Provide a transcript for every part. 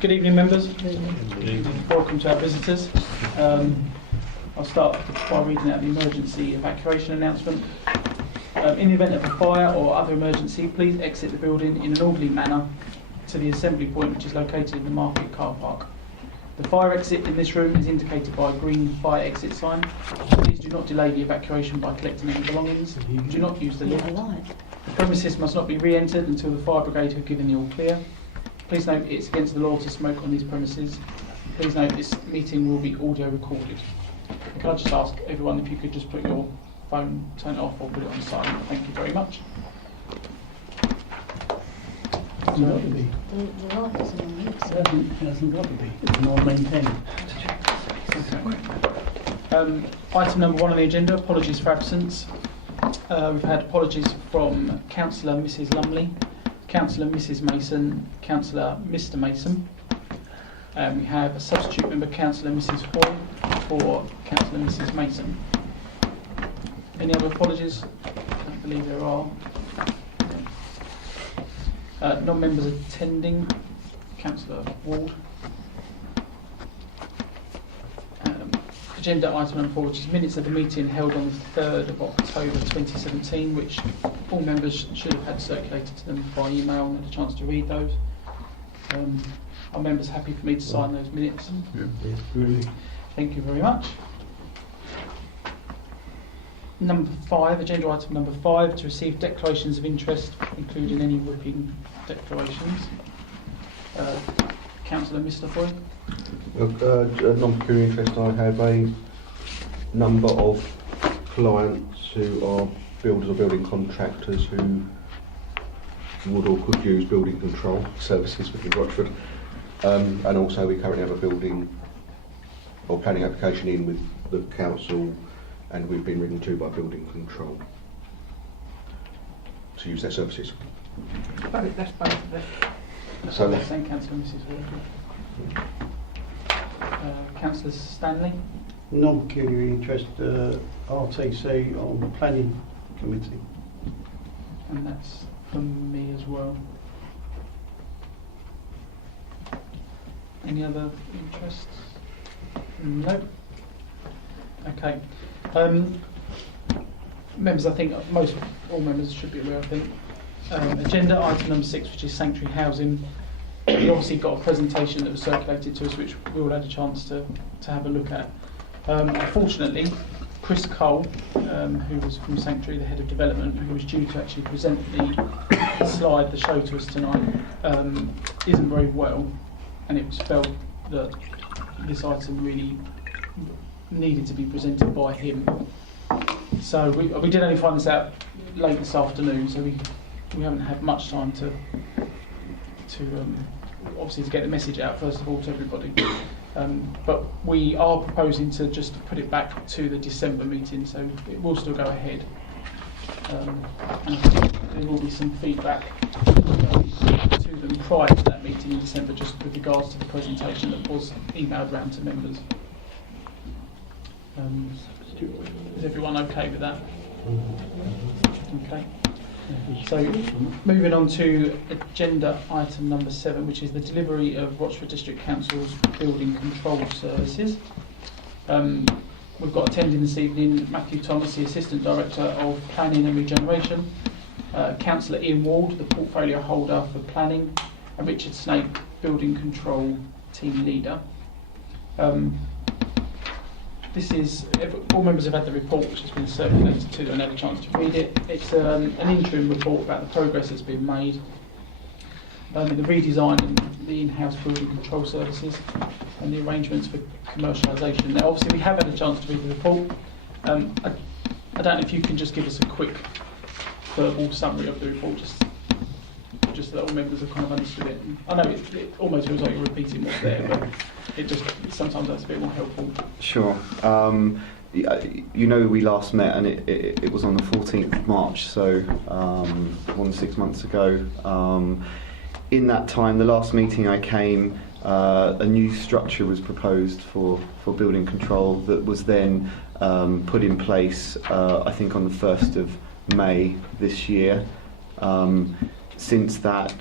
Good evening, members. Welcome to our visitors. I'll start by reading out the emergency evacuation announcement. In the event of a fire or other emergency, please exit the building in an orderly manner to the assembly point, which is located in the market car park. The fire exit in this room is indicated by a green fire exit sign. Please do not delay the evacuation by collecting any belongings. Do not use the lift. The premises must not be re-entered until the fire brigade have given the all clear. Please note it's against the law to smoke on these premises. Please note this meeting will be audio recorded. Can I just ask everyone if you could just put your phone, turn it off or put it on silent. Thank you very much. The light isn't on, it hasn't got to be. It's not maintained. Item number 1 on the agenda, apologies for absence. We've had apologies from Councillor Mrs Lumley, Councillor Mrs Mason, Councillor Mr Mason. We have a substitute member, Councillor Mrs Hoy, for Councillor Mrs Mason. Any other apologies? I don't believe there are. Non-members attending, Councillor Ward. Agenda item number 4, which is minutes of the meeting held on the 3rd of October 2017, which all members should have had circulated to them by email and had a chance to read those. Are members happy for me to sign those minutes? Yeah. Really. Thank you very much. Number 5, agenda item number 5, to receive declarations of interest, including any whipping declarations. Councillor Mr Foy. Non-pecuniary interest, I have a number of clients who are builders or building contractors who would or could use building control services within Rochford, and also we currently have a building or planning application in with the council, and we've been written to by building control to use their services. That's both. So that's saying Councillor Mrs Ward. Councillor Stanley. Non-pecuniary interest, RTC on the planning committee. And that's from me as well. Any other interests? No. Okay. Members, I think all members should be aware, I think. Agenda item number 6, which is sanctuary housing. We obviously got a presentation that was circulated to us, which we all had a chance to have a look at. Unfortunately, Chris Cole, who was from Sanctuary, the head of development, who was due to actually present the slide, the show to us tonight, isn't very well, and it was felt that this item really needed to be presented by him. So we did only find this out late this afternoon, so we haven't had much time to obviously to get the message out first of all to everybody. But we are proposing to just put it back to the December meeting, so it will still go ahead. And I think there will be some feedback to them prior to that meeting in December, just with regards to the presentation that was emailed round to members. Is everyone okay with that? Okay. So, moving on to agenda item number 7, which is the delivery of Rochford District Council's building control services. We've got attending this evening Matthew Thomas, the Assistant Director of Planning and Regeneration, Councillor Ian Ward, the Portfolio Holder for Planning, and Richard Snake, Building Control Team Leader. This is, all members have had the report which has been circulated to them and had a chance to read it. It's an interim report about the progress that's been made in the redesign and the in-house building control services and the arrangements for commercialisation. Now obviously we have had a chance to read the report. I don't know if you can just give us a quick verbal summary of the report, just so that all members have kind of understood it. I know it almost feels like you're repeating what's there, but it just sometimes that's a bit more helpful. Sure. You know, we last met and it was on the 14th of March, so more than 6 months ago. In that time, the last meeting I came, a new structure was proposed for building control that was then put in place, I think on the 1st of May this year. Since that,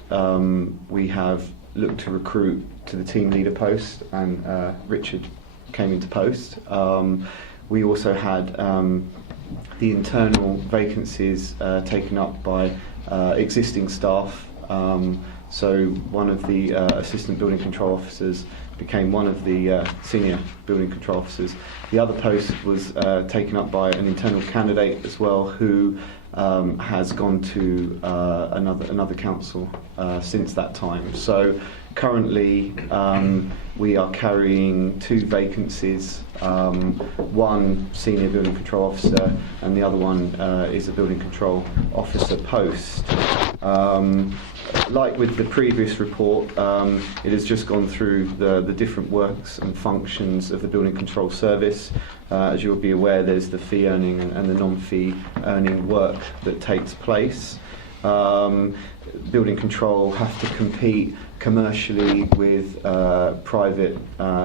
we have looked to recruit to the team leader post, and Richard came into post. We also had the internal vacancies taken up by existing staff. So one of the assistant building control officers became one of the senior building control officers. The other post was taken up by an internal candidate as well, who has gone to another council since that time. So currently we are carrying 2 vacancies, one senior building control officer and the other one is a building control officer post. Like with the previous report, it has just gone through the different works and functions of the building control service. As you'll be aware, there's the fee earning and the non-fee earning work that takes place. Building control have to compete commercially with private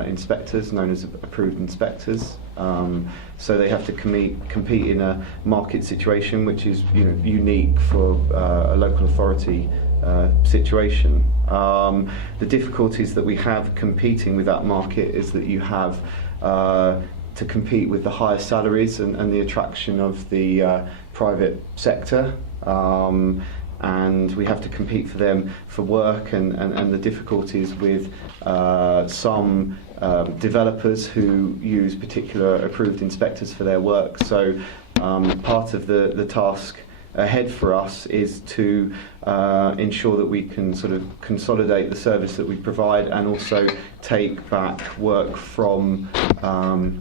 inspectors, known as approved inspectors. So they have to compete in a market situation, which is unique for a local authority situation. The difficulties that we have competing with that market is that you have to compete with the higher salaries and the attraction of the private sector. And we have to compete for them for work, and the difficulties with some developers who use particular approved inspectors for their work. So part of the task ahead for us is to ensure that we can sort of consolidate the service that we provide and also take back work from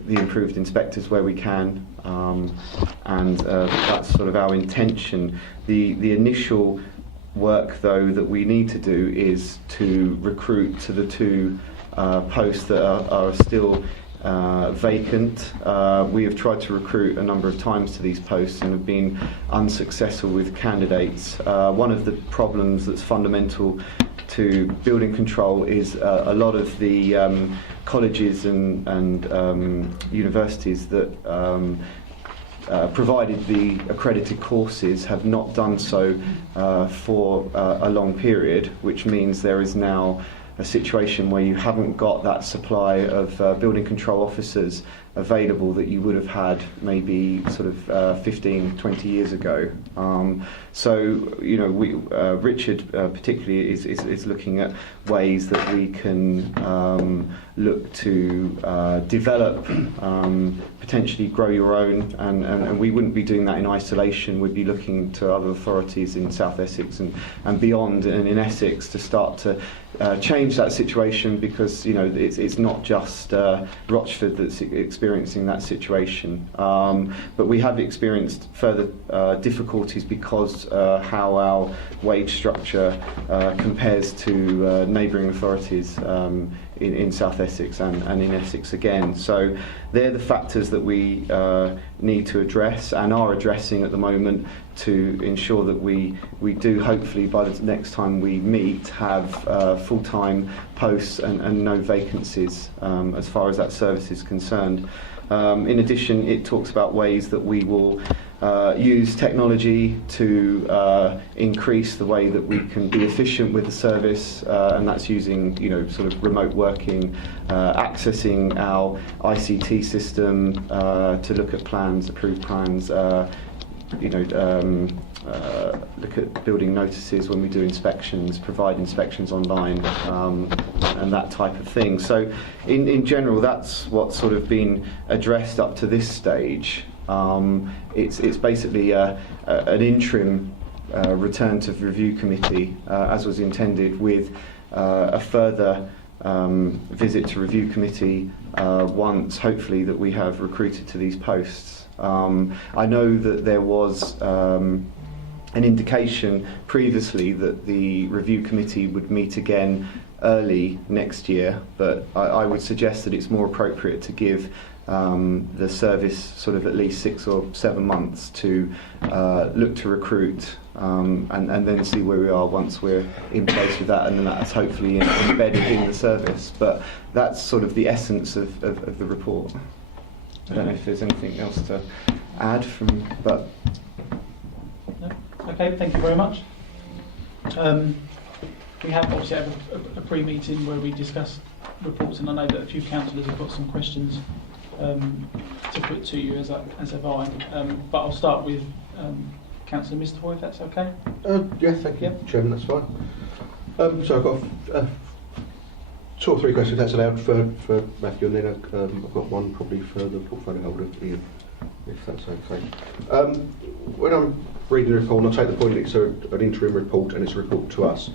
the approved inspectors where we can, and that's sort of our intention. The initial work though that we need to do is to recruit to the 2 posts that are still vacant. We have tried to recruit a number of times to these posts and have been unsuccessful with candidates. One of the problems that's fundamental to building control is a lot of the colleges and universities that provided the accredited courses have not done so for a long period, which means there is now a situation where you haven't got that supply of building control officers available that you would have had maybe sort of 15, 20 years ago. So, Richard particularly is looking at ways that we can look to develop, potentially grow your own, and we wouldn't be doing that in isolation. We'd be looking to other authorities in South Essex and beyond, and in Essex, to start to change that situation, because it's not just Rochford that's experiencing that situation, but we have experienced further difficulties because how our wage structure compares to neighbouring authorities in South Essex and in Essex again. So they're the factors that we need to address and are addressing at the moment to ensure that we do, hopefully by the next time we meet, have full-time posts and no vacancies as far as that service is concerned. In addition, it talks about ways that we will use technology to increase the way that we can be efficient with the service, and that's using sort of remote working, accessing our ICT system to look at plans, approve plans, look at building notices when we do inspections, provide inspections online, and that type of thing. So in general, that's what's sort of been addressed up to this stage. It's basically an interim return to review committee, as was intended, with a further visit to review committee once, hopefully, that we have recruited to these posts. I know that there was an indication previously that the review committee would meet again early next year, but I would suggest that it's more appropriate to give the service sort of at least 6 or 7 months to look to recruit, and then see where we are once we're in place with that, and then that's hopefully embedded in the service. But that's sort of the essence of the report. I don't know if there's anything else to add but... No? Okay, thank you very much. We have obviously had a pre-meeting where we discussed reports, and I know that a few councillors have got some questions to put to you, as have I. But I'll start with Councillor Misthoy, if that's okay. Yeah, thank you, Yep. Chairman, that's fine. So I've got 2 or 3 questions, that's allowed for Matthew, and then I've got one probably for the portfolio holder, Ian, if that's okay. When I'm reading the report, and I take the point that it's an interim report and it's a report to us,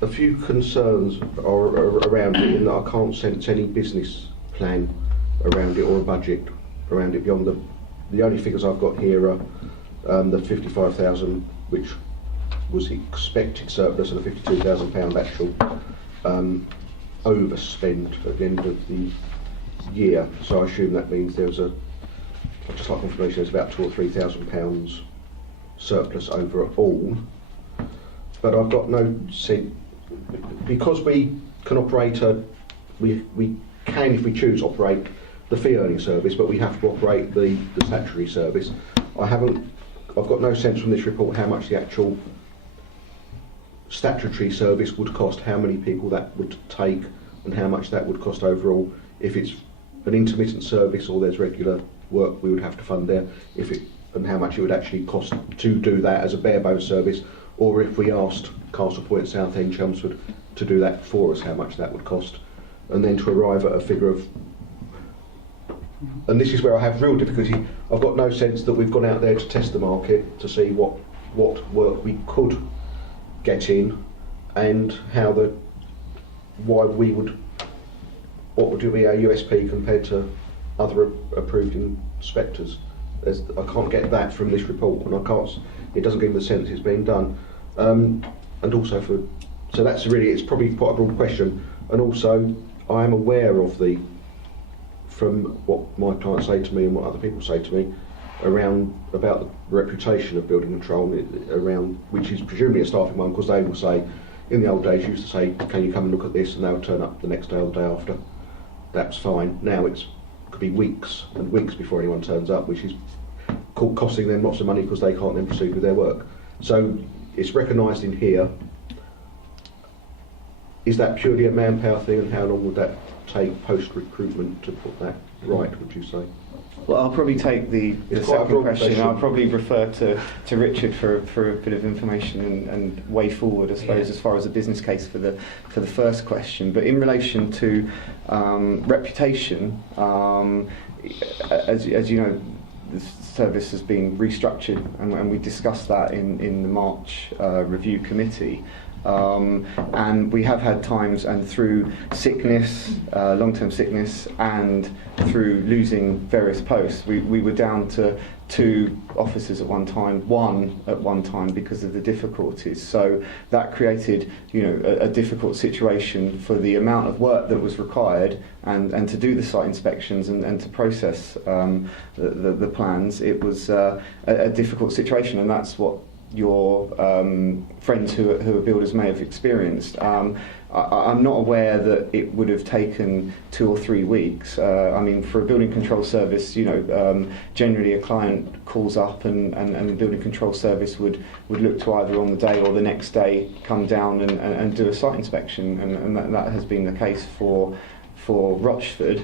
a few concerns are around it, in that I can't sense any business plan around it or a budget around it beyond the only figures I've got here are the 55,000, which was expected surplus, and the £52,000 actual overspend at the end of the year. So I assume that means there was I'd just like confirmation, there's about £2,000 or £3,000 surplus overall. But I've got no sense, because we can operate we can, if we choose, operate the fee earning service, but we have to operate the statutory service. I've got no sense from this report how much the actual statutory service would cost, how many people that would take, and how much that would cost overall. If it's an intermittent service or there's regular work we would have to fund there, and how much it would actually cost to do that as a bare bones service, or if we asked Castle Point, Southend, Chelmsford to do that for us, how much that would cost, and then to arrive at a figure of. And this is where I have real difficulty. I've got no sense that we've gone out there to test the market to see what work we could get in, and what would be our USP compared to other approved inspectors. I can't get that from this report, and it doesn't give me the sense it's being done. And also so that's really, it's probably quite a broad question. And also, I am aware of from what my clients say to me and what other people say to me about the reputation of building control, which is presumably a staffing one, because they will say, in the old days you used to say, can you come and look at this, and they'll turn up the next day or the day after. That's fine. Now it could be weeks and weeks before anyone turns up, which is costing them lots of money because they can't then proceed with their work. So it's recognised in here. Is that purely a manpower thing, and how long would that take post-recruitment to put that right, would you say? Well, I'll probably take the second question. I'll probably refer to Richard for a bit of information and way forward, I suppose, as far as a business case for the first question. But in relation to reputation, as you know, the service has been restructured, and we discussed that in the March review committee. And we have had times, and through sickness, long-term sickness, and through losing various posts, we were down to 2 officers at one time because of the difficulties. So that created, a difficult situation for the amount of work that was required, and to do the site inspections and to process the plans. It was a difficult situation, and that's what your friends who are builders may have experienced. I'm not aware that it would have taken 2 or 3 weeks. I mean, for a building control service, generally a client calls up and the building control service would look to either on the day or the next day come down and do a site inspection, and that has been the case for Rochford.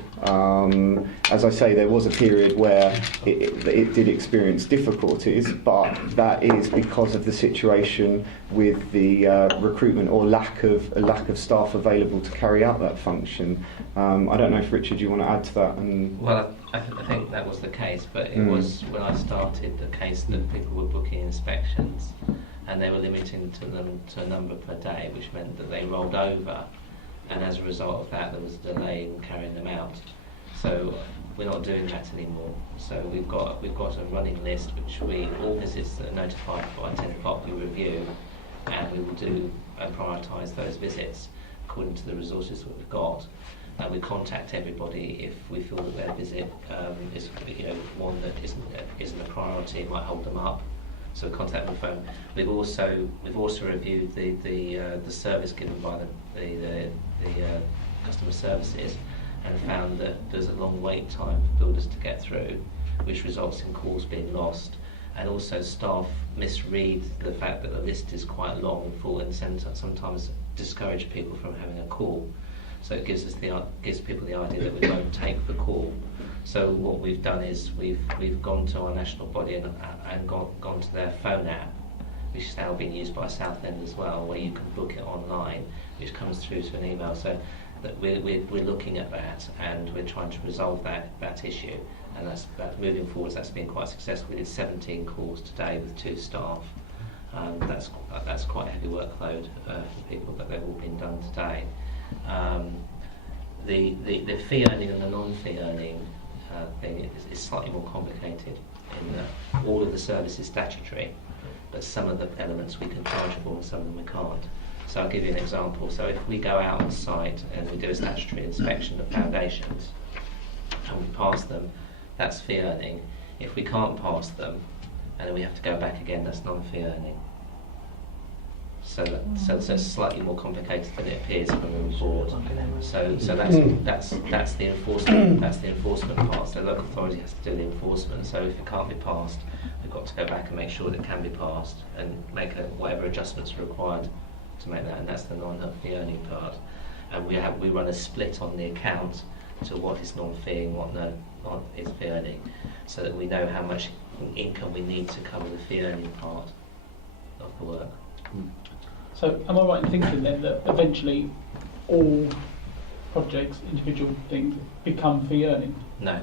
As I say, there was a period where it did experience difficulties, but that is because of the situation with the recruitment or lack of staff available to carry out that function. I don't know if, Richard, you want to add to that? Well, I think that was the case, but it was, when I started, the case that people were booking inspections and they were limiting them to a number per day, which meant that they rolled over. And as a result of that, there was a delay in carrying them out. So we're not doing that anymore. So we've got a running list, which all visits that are notified by 10 o'clock we review, and we will do and prioritise those visits according to the resources that we've got. And we contact everybody if we feel that their visit is one that isn't a priority, might hold them up. So we contact them on the phone. We've also reviewed the service given by the customer services, and found that there's a long wait time for builders to get through. which results in calls being lost. And also staff misread the fact that the list is quite long and full, and sometimes discourage people from having a call. So it gives people the idea that we won't take the call. So what we've done is we've gone to our national body and gone to their phone app, which is now being used by Southend as well, where you can book it online, which comes through to an email. So that we're looking at that, and we're trying to resolve that issue. And that's moving forward. That's been quite successful. We did 17 calls today with 2 staff. That's quite a heavy workload for people, but they've all been done today. The fee earning and the non-fee earning thing is slightly more complicated in that all of the service is statutory, but some of the elements we can charge for and some of them we can't. So I'll give you an example. So if we go out on site and we do a statutory inspection of foundations and we pass them, that's fee earning. If we can't pass them and then we have to go back again, that's non-fee earning. So it's slightly more complicated than it appears from the report. So that's the enforcement. That's the enforcement part. So the local authority has to do the enforcement. So if it can't be passed, we've got to go back and make sure that it can be passed and make whatever adjustments are required to make that. And that's the non-fee earning part. And we run a split on the account to what is non-fee and what is fee earning, so that we know how much income we need to cover the fee earning part of the work. So am I right in thinking then that eventually all projects, individual things, become fee earning? No.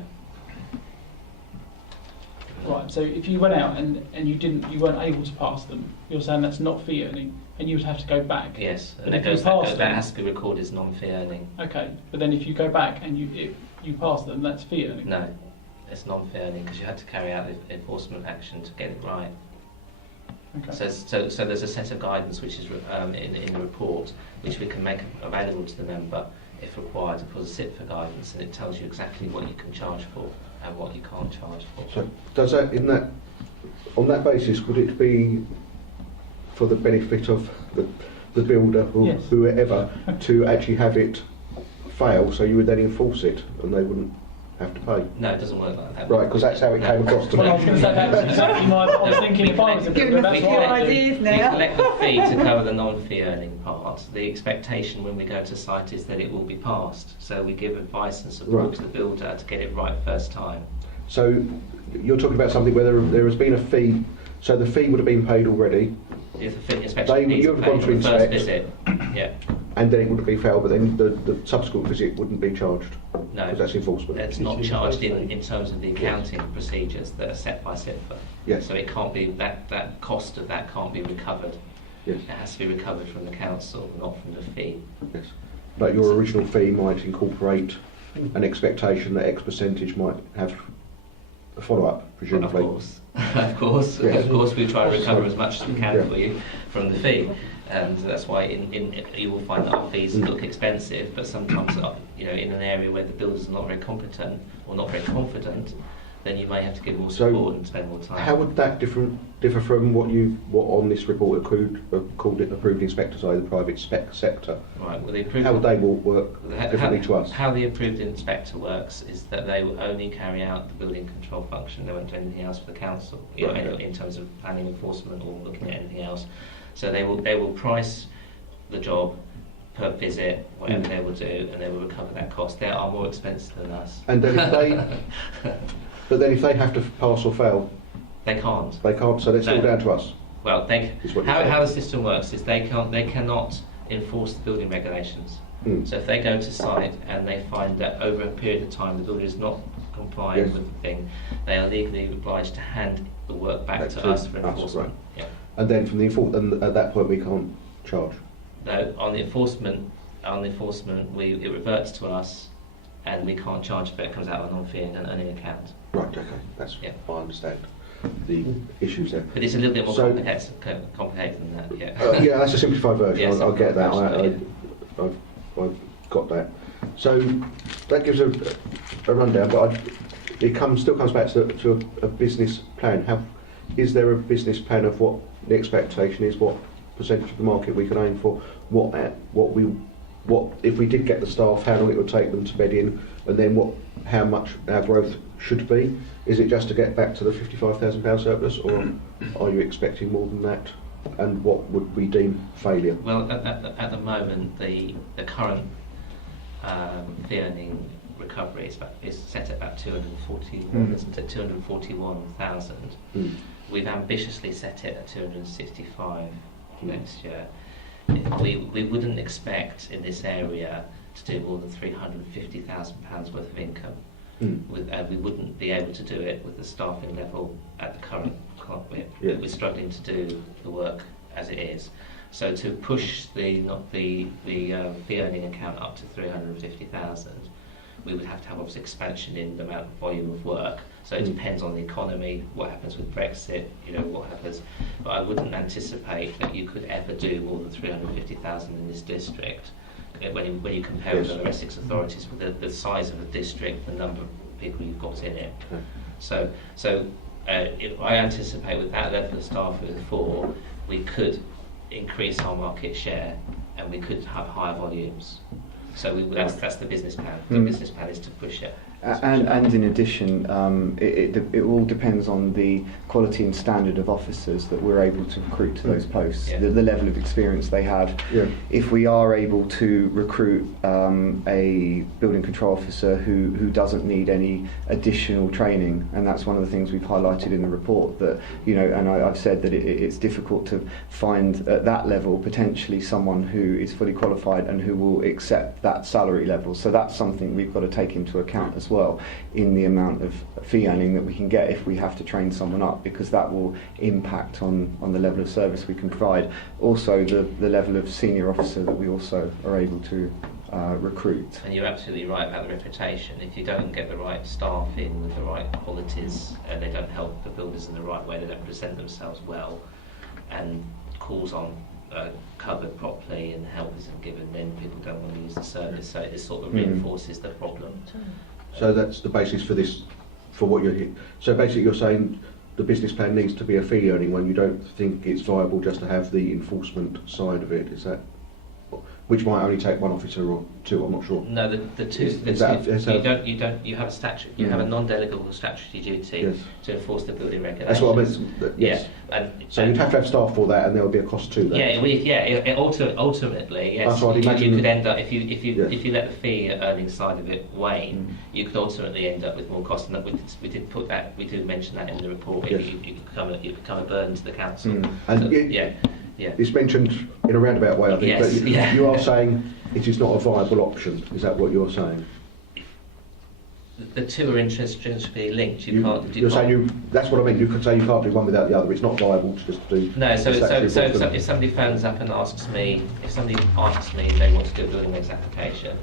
Right, so if you went out and you weren't able to pass them, you're saying that's not fee earning, and you would have to go back? Yes, But and if that has to be recorded as non-fee earning. Okay, but then if you go back and you pass them, that's fee earning? No, it's non-fee earning because you had to carry out the enforcement action to get it right. Okay. So there's a set of guidance which is in the report, which we can make available to the member if required, for the SIT for guidance, and it tells you exactly what you can charge for and what you can't charge for. So does that, on that basis, would it be for the benefit of the builder or Yes. whoever to actually have it fail, so you would then enforce it and they wouldn't have to pay? No, it doesn't work like that. Right, because that's how it came across to Well, I me. was going to say that's exactly my. I was thinking if I was a builder, that's what I'd do. We collect the fee to cover the non-fee earning part. The expectation when we go to site is that it will be passed. So we give advice and support Right. to the builder to get it right first time. So you're talking about something where there has been a fee, so the fee would have been paid already, If the fee inspection needs you've to gone pay to on the first inspect. visit, yeah, and then it would have been failed, but then the subsequent visit wouldn't be charged, no. because that's enforcement. It's not charged in terms of the accounting procedures that are set by SITFA. Yes. So it can't be, that cost of that can't be recovered. Yes. It has to be recovered from the council, not from the fee. Yes. But your original fee might incorporate an expectation that X percentage might have a follow-up, presumably. Of course, of course, we try to recover as much as we can for you from the fee, and that's why you will find that our fees look expensive, but sometimes in an area where the builders are not very competent or not very confident, then you may have to give more support and spend more time. How would that differ from what on this report called it approved inspectors, i.e. the private sector? Right. Well, the approved, How would they work differently to us? How the approved inspector works is that they will only carry out the building control function. They won't do anything else for the council, in terms of planning enforcement or looking at anything else. So they will price the job per visit, whatever they will do, and they will recover that cost. They are more expensive than us. And then but then if they have to pass or fail, They can't. they can't. So it's all No. down to us. Well, Is what you're saying. how the system works is they cannot enforce the building regulations. Mm. So if they go to site and they find that over a period of time the builder is not complying Yes. with the thing, they are legally obliged to hand the work back to us for enforcement. right. Yeah. And then from and at that point we can't charge. No, on the enforcement, it reverts to us, and we can't charge if it comes out of a non-fee and earning account. Right. Okay. That's. Yeah. I understand the issues there. But it's a little bit more So- complicated than that. Yeah. Yeah, that's a simplified version. Yes, I get that. absolutely. I've got that. So that gives a rundown, but it still comes back to a business plan. Is there a business plan of what the expectation is, what percentage of the market we can aim for, what if we did get the staff, how long it would take them to bed in, and then what how much our growth should be? Is it just to get back to the £55,000 surplus, or are you expecting more than that? And what would we deem failure? Well, at the moment, the current fee earning recovery is set at about 241, isn't it? 241,000. We've ambitiously set it at 265 next year. We wouldn't expect in this area to do more than £350,000 worth of income. We wouldn't be able to do it with the staffing level at the current climate. We're struggling to do the work as it is. So to push the fee earning account up to 350,000, we would have to have obviously expansion in the amount of volume of work. So it depends on the economy, what happens with Brexit, what happens. But I wouldn't anticipate that you could ever do more than 350,000 in this district. When you compare with other Essex authorities, with the size of the district, the number of people you've got in it. So I anticipate with that level of staff with 4, we could increase our market share and we could have higher volumes. So that's the business plan. The business plan is to push it. And in addition, it all depends on the quality and standard of officers that we're able to recruit to those posts, the level of experience they had. If we are able to recruit a building control officer who doesn't need any additional training, and that's one of the things we've highlighted in the report, that and I've said that it's difficult to find at that level potentially someone who is fully qualified and who will accept that salary level. So that's something we've got to take into account as well in the amount of fee earning that we can get if we have to train someone up, because that will impact on the level of service we can provide. Also the level of senior officer that we also are able to recruit. And you're absolutely right about the reputation. If you don't get the right staff in with the right qualities, and they don't help the builders in the right way, they don't present themselves well, and calls aren't covered properly and help isn't given, then people don't want to use the service. So it sort of reinforces the problem. So that's the basis for this, for what you're here. So basically you're saying the business plan needs to be a fee earning one. You don't think it's viable just to have the enforcement side of it, is that? Which might only take 1 officer or 2, I'm not sure. No, the two. You have a statute. You have a non-delegable statutory duty to enforce the building regulations. That's what I meant. Yes. So you'd have to have staff for that, and there would be a cost to that. Ultimately, yes. So you could end up if you let the fee earning side of it wane, you could ultimately end up with more cost. And we did mention that in the report. Yes. You become a burden to the council. It's mentioned in a roundabout way, I think, but you are saying it is not a viable option. Is that what you're saying? The two are intrinsically linked. That's what I mean. You could say you can't do one without the other. It's not viable to just do. No. So if somebody phones up and asks me, if they want to do a building regs application,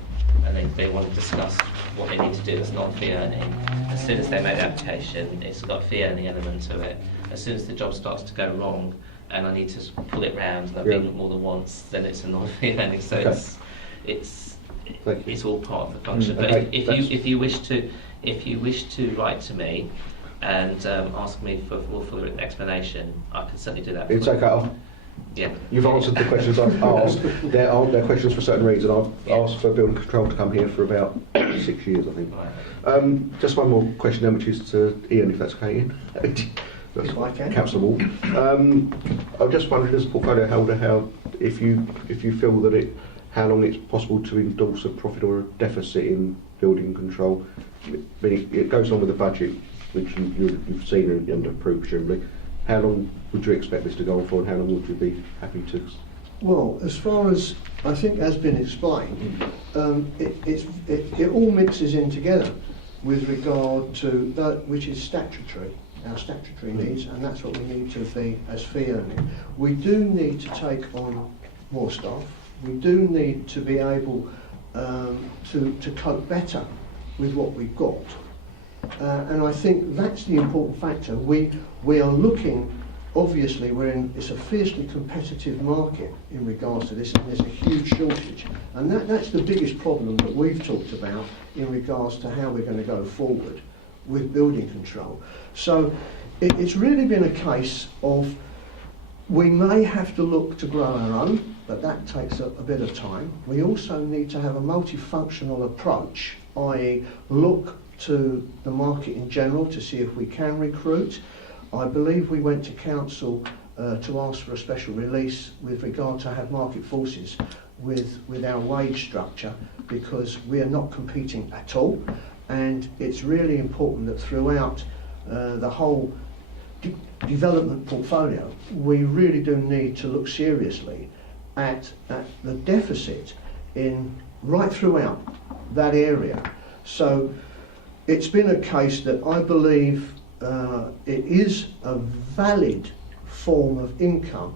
and they want to discuss what they need to do that's not fee earning, as soon as they make the application, it's got a fee earning element to it. As soon as the job starts to go wrong, and I need to pull it round, and I've been more than once, then it's a non-fee earning. So it's all part of the function. But if you wish to write to me and ask me for more full explanation, I can certainly do that. It's okay. You've answered the questions I've asked. There are questions for certain reasons. I've asked for building control to come here for about 6 years, I think. Right. Just one more question then, which is to Ian, if that's okay, Ian. If I can. Councillor Ward. I just wondered, as a portfolio holder, if you feel that how long it's possible to endorse a profit or a deficit in building control. It goes on with the budget, which you've seen and approved, presumably. How long would you expect this to go on for, and how long would you be happy to? Well, as far as I think has been explained, it all mixes in together with regard to that which is statutory. Our statutory needs, and that's what we need to be as fee earning. We do need to take on more staff. We do need to be able to cope better with what we've got, and I think that's the important factor. We are looking. Obviously, it's a fiercely competitive market in regards to this, and there's a huge shortage, and that's the biggest problem that we've talked about in regards to how we're going to go forward with building control. So it's really been a case of we may have to look to grow our own, but that takes a bit of time. We also need to have a multifunctional approach, i.e. look to the market in general to see if we can recruit. I believe we went to council to ask for a special release with regard to have market forces with our wage structure, because we are not competing at all, and it's really important that throughout the whole development portfolio we really do need to look seriously at the deficit in right throughout that area. So it's been a case that I believe it is a valid form of income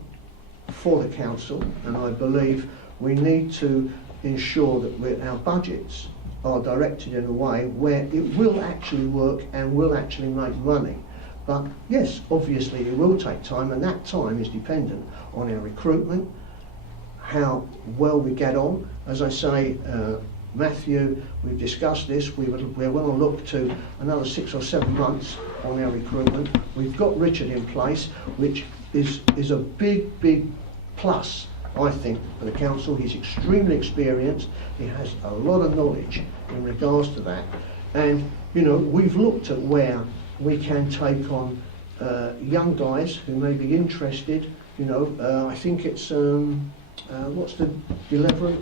for the council, and I believe we need to ensure that our budgets are directed in a way where it will actually work and will actually make money. But yes, obviously it will take time, and that time is dependent on our recruitment, how well we get on. As I say, Matthew, we've discussed this, we're going to look to another 6 or 7 months on our recruitment. We've got Richard in place, which is a big plus, I think, for the council. He's extremely experienced, he has a lot of knowledge in regards to that, and you know, we've looked at where we can take on young guys who may be interested. You know, I think it's what's the level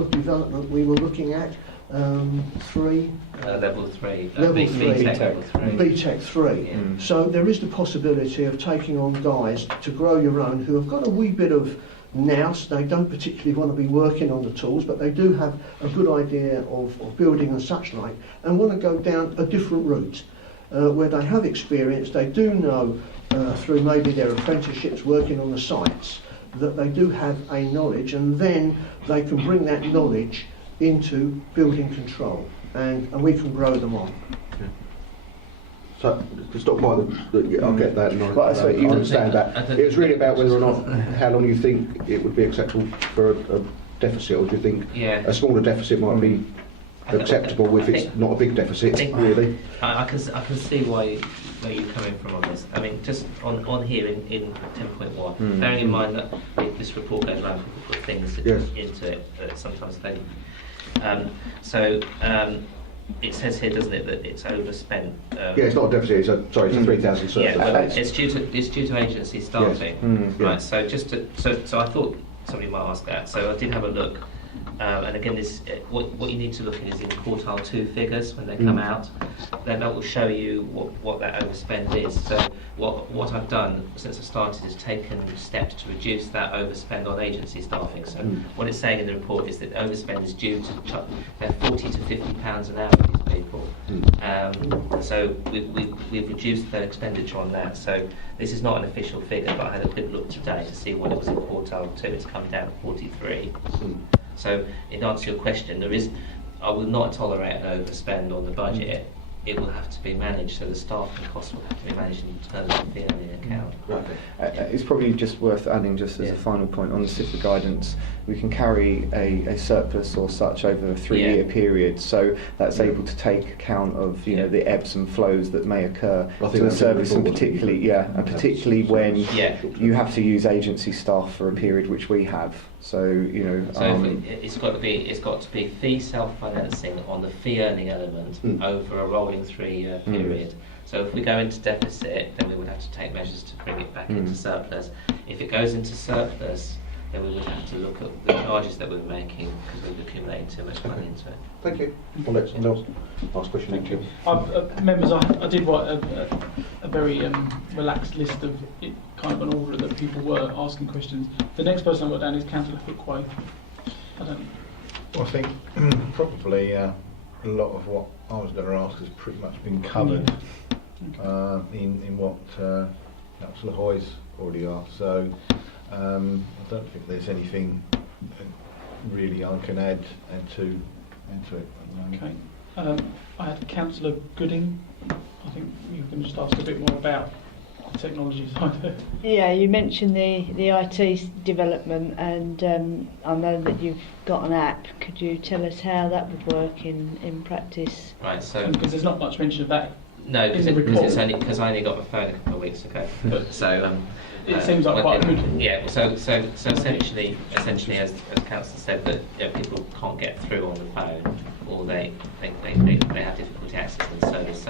of development we were looking at? 3. Level 3. Level B- 3. BTEC level 3. BTEC 3. Yeah. So there is the possibility of taking on guys to grow your own who have got a wee bit of nous. They don't particularly want to be working on the tools, but they do have a good idea of building and such like, and want to go down a different route where they have experience. They do know through maybe their apprenticeships working on the sites that they do have a knowledge, and then they can bring that knowledge into building control, and we can grow them on. So to stop by I'll get that, and Well, that's what you- I understand that. It was really about whether or not, how long you think it would be acceptable for a deficit, or do you think Yeah. a smaller deficit might be acceptable if it's not a big deficit, really? I can see where you're coming from on this. I mean, just on here in 10.1, bearing in mind that this report goes around, people put things Yes. into it that sometimes they. It says here, doesn't it, that it's overspent. Yeah, it's not a deficit. It's a 3,000 surplus. Yeah, but it's due to agency staffing. Yeah. Right. So so I thought somebody might ask that. So I did have a look. And again, what you need to look at is in quartile 2 figures when they come out. Then that will show you what that overspend is. So what I've done since I started is taken steps to reduce that overspend on agency staffing. So what it's saying in the report is that overspend is due to they're £40 to £50 an hour for these people. So we've reduced their expenditure on that. So this is not an official figure, but I had a quick look today to see what it was in quartile 2. It's come down to 43. So, in answer to your question, I will not tolerate an overspend on the budget. It will have to be managed, so the staffing costs will have to be managed in terms of the earning account. It's probably just worth adding, just as a final point, on the CIFA guidance, we can carry a surplus or such over a 3-year period, so that's able to take account of the ebbs and flows that may occur I think to the that's service, and important. particularly when Yeah. you have to use agency staff for a period, which we have. So It's got to be fee self-financing on the fee earning element over a rolling 3-year period. So if we go into deficit, then we would have to take measures to bring it back into surplus. If it goes into surplus, then we would have to look at the charges that we're making because we've accumulated too much money into it. Thank you. I'll let someone else ask question. Thank you. Members, I did write a very relaxed list of kind of an order that people were asking questions. The next person I got down is Councillor Hookway. I don't know. Well, I think probably a lot of what I was going to ask has pretty much been covered in what Councillor Hoy's already asked. So I don't think there's anything really I can add to it. Okay. I had Councillor Gooding. I think you can just ask a bit more about the technology side of it. Yeah, you mentioned the IT development, and I know that you've got an app. Could you tell us how that would work in practice? Right. So Because there's not much mention of that. no, in the report. because I only got my phone a couple of weeks ago. So It seems like quite a good. Yeah. So essentially, as Councillor said, that people can't get through on the phone. or they have difficulty accessing the service.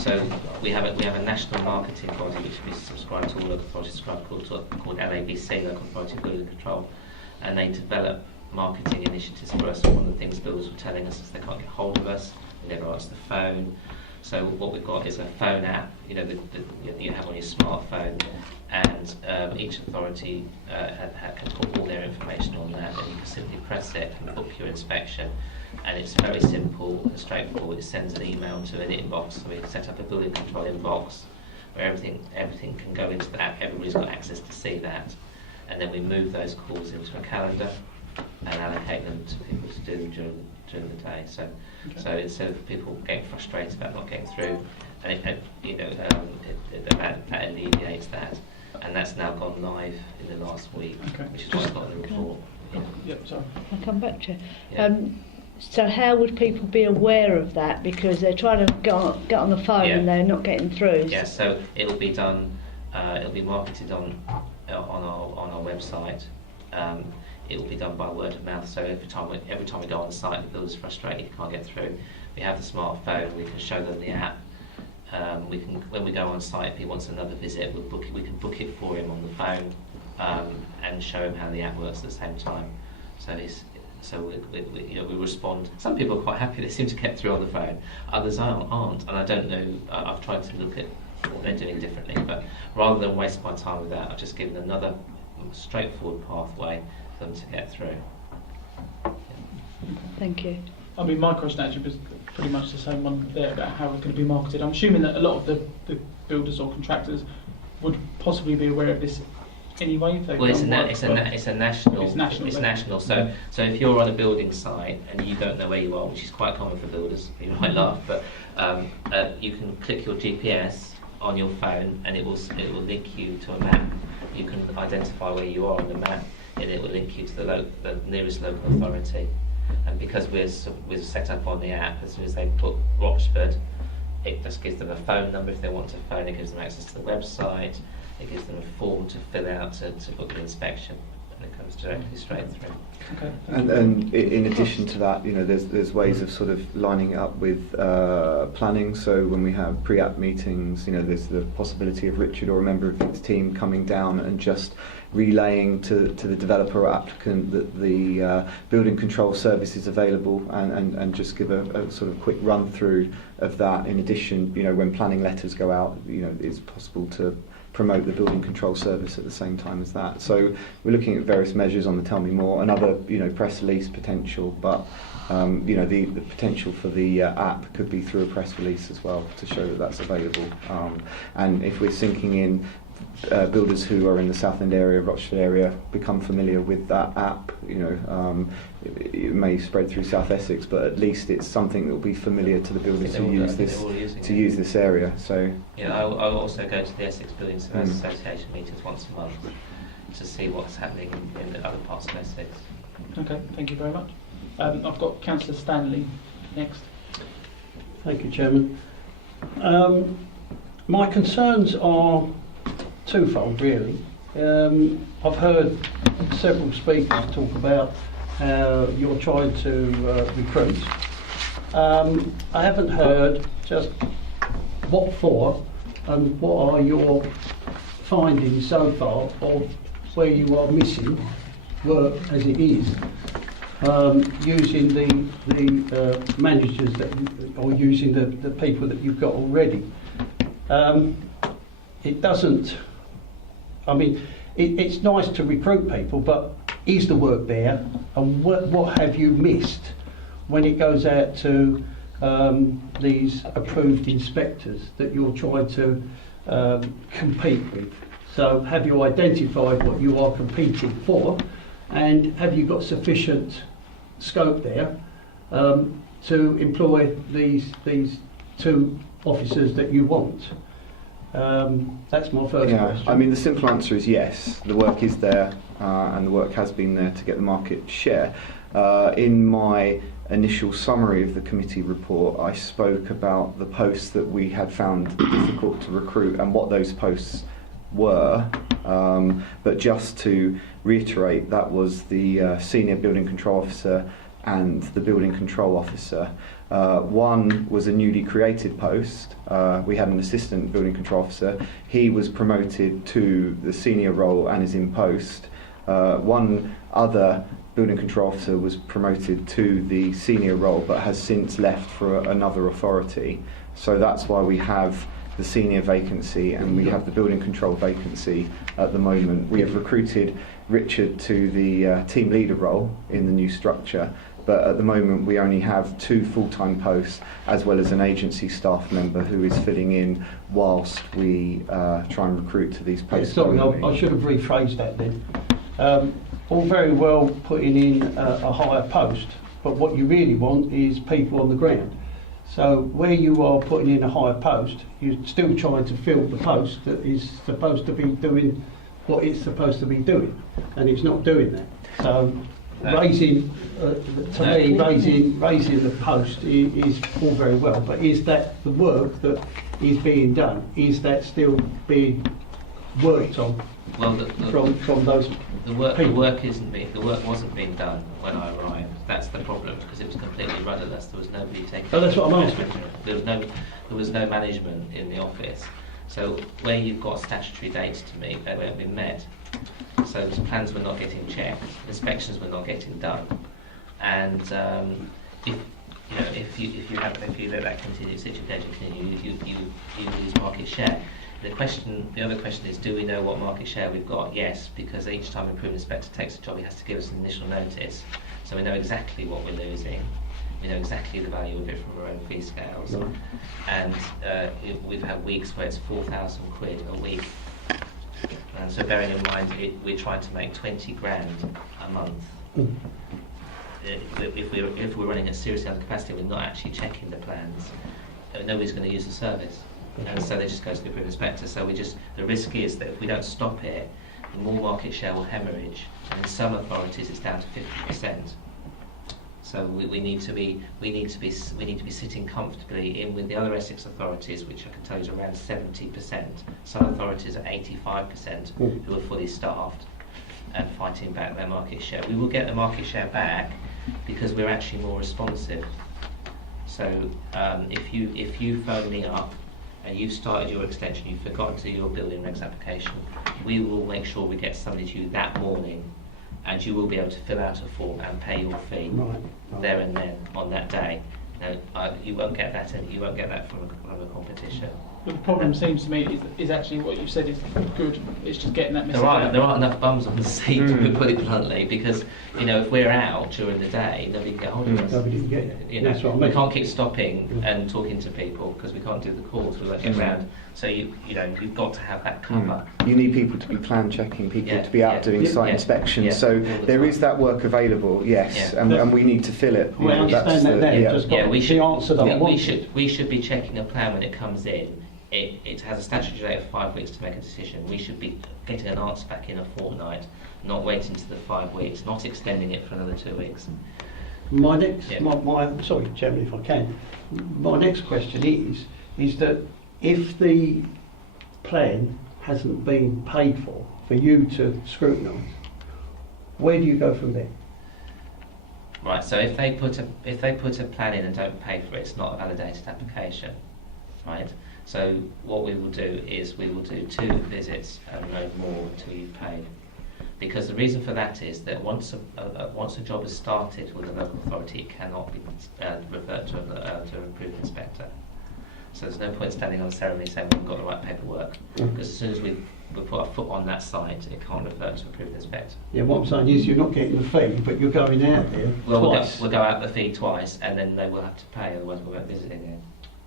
So we have a national marketing body which we subscribe to, all local authorities called LABC, Local Authority Building Control, and they develop marketing initiatives for us. One of the things builders were telling us is they can't get hold of us, they never answer the phone. So what we've got is a phone app, you know, that you have on your smartphone, and each authority can put all their information on that, and you can simply press it and book your inspection. And it's very simple and straightforward. It sends an email to an inbox. So we set up a building control inbox where everything can go into that. Everybody's got access to see that, and then we move those calls into a calendar and allocate them to people to do during the day. So instead of people getting frustrated about not getting through, that alleviates that, and that's now gone live in the last week, which is what I got in the report. Yeah. Yep, sorry. I'll come back to you. Yeah. So how would people be aware of that? Because they're trying to get on the phone and they're not getting through. Yeah, so it'll be done. It'll be marketed on our website. It will be done by word of mouth. So every time we go on the site, the builder's frustrated, he can't get through. We have the smartphone. We can show them the app. When we go on site, if he wants another visit, we can book it for him on the phone and show him how the app works at the same time. So we respond. Some people are quite happy; they seem to get through on the phone. Others aren't, and I don't know. I've tried to look at what they're doing differently, but rather than waste my time with that, I've just given another straightforward pathway for them to get through. Thank you. I mean, my question actually was pretty much the same one there about how it's going to be marketed. I'm assuming that a lot of the builders or contractors would possibly be aware of this anyway. If well, it's national. It's then. national. So if you're on a building site and you don't know where you are, which is quite common for builders, you might laugh, but you can click your GPS on your phone and it will link you to a map. You can identify where you are on the map, and it will link you to the nearest local authority. And because we're set up on the app, as soon as they put Rochford, it just gives them a phone number if they want to phone. It gives them access to the website. It gives them a form to fill out to book the inspection, and it comes directly straight through. Okay. And in addition to that, you know, there's ways of sort of lining it up with planning. So when we have pre-app meetings, you know, there's the possibility of Richard or a member of his team coming down and just relaying to the developer or applicant that the building control service is available, and just give a sort of quick run through of that. In addition, you know, when planning letters go out, you know, it's possible to promote the building control service at the same time as that. So we're looking at various measures on the Tell Me More, another, you know, press release potential, but you know, the potential for the app could be through a press release as well to show that that's available. And if we're sinking in builders who are in the Southend area, Rochford area, become familiar with that app, you know, it may spread through South Essex, but at least it's something that will be familiar to the builders who use this area. So yeah, I'll also go to the Essex Building Surveyors Association meetings once a month to see what's happening in the other parts of Essex. Okay, thank you very much. I've got Councillor Stanley next. Thank you, Chairman. My concerns are twofold, really. I've heard several speakers talk about how you're trying to recruit. I haven't heard just what for and what are your findings so far of where you are missing work as it is, using the managers or using the people that you've got already. It doesn't. I mean, it's nice to recruit people, but is the work there? And what have you missed when it goes out to these approved inspectors that you're trying to compete with? So have you identified what you are competing for, and have you got sufficient scope there to employ these two officers that you want? That's my first question. I mean, the simple answer is yes. The work is there, and the work has been there to get the market share. In my initial summary of the committee report, I spoke about the posts that we had found difficult to recruit and what those posts were. But just to reiterate, that was the Senior Building Control Officer, and the building control officer. One was a newly created post. We had an assistant building control officer. He was promoted to the senior role and is in post. One other building control officer was promoted to the senior role but has since left for another authority. So that's why we have the senior vacancy and we have the building control vacancy at the moment. We have recruited Richard to the team leader role in the new structure, but at the moment we only have 2 full-time posts as well as an agency staff member who is filling in whilst we try and recruit to these posts. Sorry, I should have rephrased that then. All very well putting in a higher post, but what you really want is people on the ground. So where you are putting in a higher post, you're still trying to fill the post that is supposed to be doing what it's supposed to be doing, and it's not doing that. So raising the post is all very well, but is that the work that is being done? Is that still being worked on? Well, from those the work people? The work wasn't being done when I arrived. That's the problem, because it was completely rudderless. There was nobody taking. Oh, that's what I'm asking. There was no management in the office. So where you've got statutory dates to meet, they weren't being met. So plans were not getting checked, inspections were not getting done, and if you let that continue, situation continue, you lose market share. The other question is, do we know what market share we've got? Yes, because each time improvement inspector takes a job, he has to give us an initial notice, so we know exactly what we're losing. We know exactly the value of it from our own fee scales, and we've had weeks where it's 4,000 quid a week. And so, bearing in mind, we're trying to make 20 grand a month. If we're running at seriously under capacity, we're not actually checking the plans. Nobody's going to use the service, and so they just go to the improvement inspector. So the risk is that if we don't stop it, the more market share will hemorrhage. And in some authorities, it's down to 50%. So we need to be sitting comfortably in with the other Essex authorities, which I can tell you is around 70%. Some authorities are 85% who are fully staffed and fighting back their market share. We will get the market share back because we're actually more responsive. So if you phone me up and you've started your extension, you've forgotten to do your building regs application, we will make sure we get somebody to you that morning, and you will be able to fill out a form and pay your fee there and then on that day. Now, you won't get that from a competition. But the problem seems to me is actually what you said is good. It's just getting that message out. There aren't enough bums on the seat, to put it bluntly, because if we're out during the day, nobody can get hold of us. Nobody can get it. That's what I We mean. can't keep stopping and talking to people because we can't do the calls. We won't get round. So you've got to have that cover. You need people to be plan checking, people Yeah, to be out yeah, doing yeah, site yeah, inspections. yeah, So all the there time. is that work available, yes, Yeah. and we need to fill it. We understand that then. yeah. Just Yeah, got we should. the answer that I We wanted. should be checking a plan when it comes in. It has a statutory date of 5 weeks to make a decision. We should be getting an answer back in a fortnight, not waiting to the 5 weeks, not extending it for another 2 weeks. My next, Yeah. sorry, Chairman, if I can. My next question is that if the plan hasn't been paid for you to scrutinise, where do you go from there? Right. So if they put a plan in and don't pay for it, it's not a validated application, right? So what we will do is we will do 2 visits and no more until you've paid. Because the reason for that is that once a job is started with a local authority, it cannot be referred to an approved inspector. So there's no point standing on a ceremony saying we haven't got the right paperwork, because as soon as we put our foot on that site, it can't revert to an approved inspector. Yeah, what I'm saying is you're not getting the fee, but you're going out there twice. We'll go out the fee twice, and then they will have to pay, otherwise we won't visit again.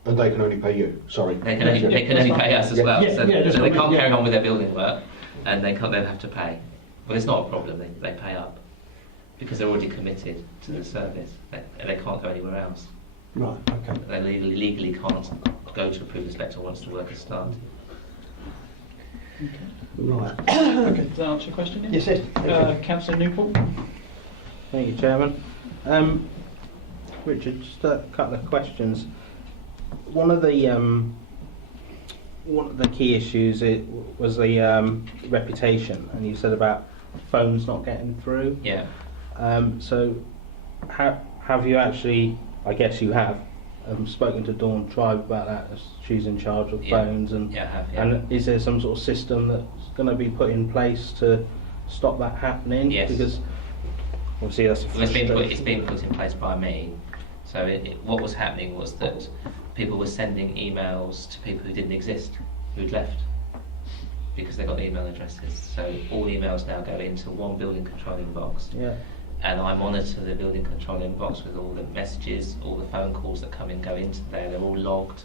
And they can only pay you, sorry. They can only pay us as well, Yeah, so, yeah, that's so what they I can't mean, carry yeah. on with their building work, and they'll have to pay. But it's not a problem, they pay up, because they're already committed to the service. They can't go anywhere else. Right, okay. They legally can't go to approved inspector once the work has started. Right. Okay, does that answer your question? Ian? Yes, yes. Councillor Newport. Thank you, Chairman. Richard, just a couple of questions. One of the key issues was the reputation, and you said about phones not getting through. Yeah. So have you actually, I guess you have, spoken to Dawn Tribe about that, as she's in charge of Yeah. phones, and Yeah, I have, yeah. and is there some sort of system that's going to be put in place to stop that happening? Yes. Because obviously that's a Well, it's been frustration. put in place by me. So what was happening was that people were sending emails to people who didn't exist, who'd left, because they got the email addresses. So all emails now go into one building control inbox, Yeah. and I monitor the building control inbox with all the messages, all the phone calls that come and go into there. They're all logged,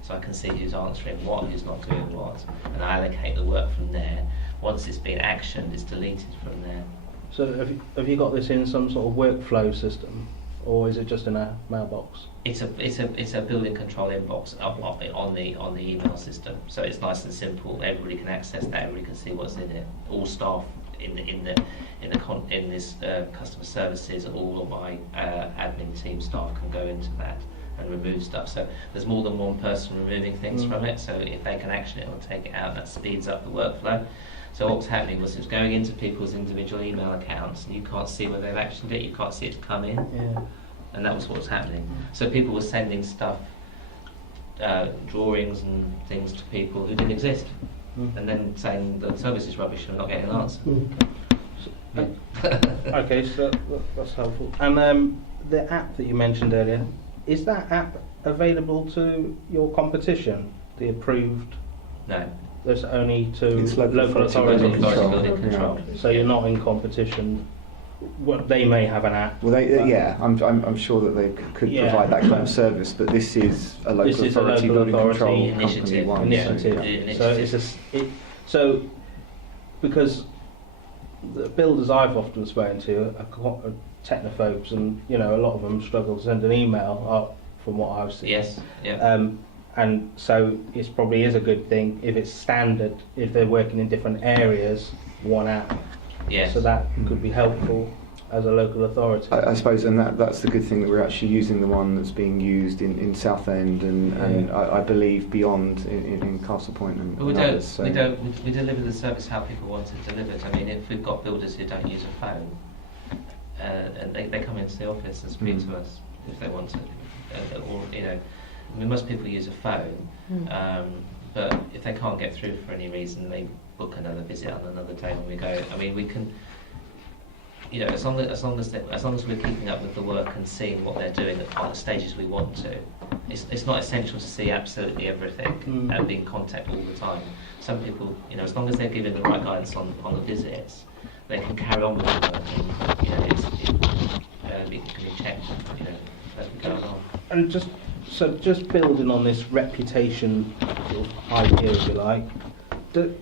so I can see who's answering what, who's not doing what, and I allocate the work from there. Once it's been actioned, it's deleted from there. So have you got this in some sort of workflow system, or is it just in a mailbox? It's a building control inbox on the email system, so it's nice and simple. Everybody can access that. Everybody can see what's in it. All staff in this customer services, all of my admin team staff can go into that and remove stuff. So there's more than one person removing things from it. So if they can action it or take it out, that speeds up the workflow. So what was happening was it was going into people's individual email accounts, and you can't see whether they've actioned it. You can't see it come in. Yeah. And that was what was happening. So people were sending stuff, drawings and things to people who didn't exist, and then saying the service is rubbish and not getting an answer. Okay, so that's helpful. And the app that you mentioned earlier, is that app available to your competition, the approved? No. There's only to It's local authority Local authorities. authority control. building control. So you're not in competition. Well, they may have an app. Well, I'm sure that they could Yeah. provide that kind of service, but this is a local This is a authority local building authority control initiative. company one. Initiative. So, yeah. Yeah. So it's so because the builders I've often spoken to are technophobes, and a lot of them struggle to send an email. From what I've seen. Yes. Yeah. And so it probably is a good thing if it's standard, if they're working in different areas, one app. Yes. So that could be helpful as a local authority. I suppose, and that's the good thing, that we're actually using the one that's being used in Southend and I believe beyond in Castle Point and But we others. So. we deliver the service how people want it delivered. I mean, if we've got builders who don't use a phone, and they come into the office and speak to us if they want to, or I mean, most people use a phone, but if they can't get through for any reason, they book another visit on another day when we go. I mean, we can, as long as we're keeping up with the work and seeing what they're doing at the stages we want to. It's not essential to see absolutely everything and be in contact all the time. Some people, as long as they're given the right guidance on the visits, they can carry on with the work, and it can be checked, as we go along. And just building on this reputation sort of idea, if you like, do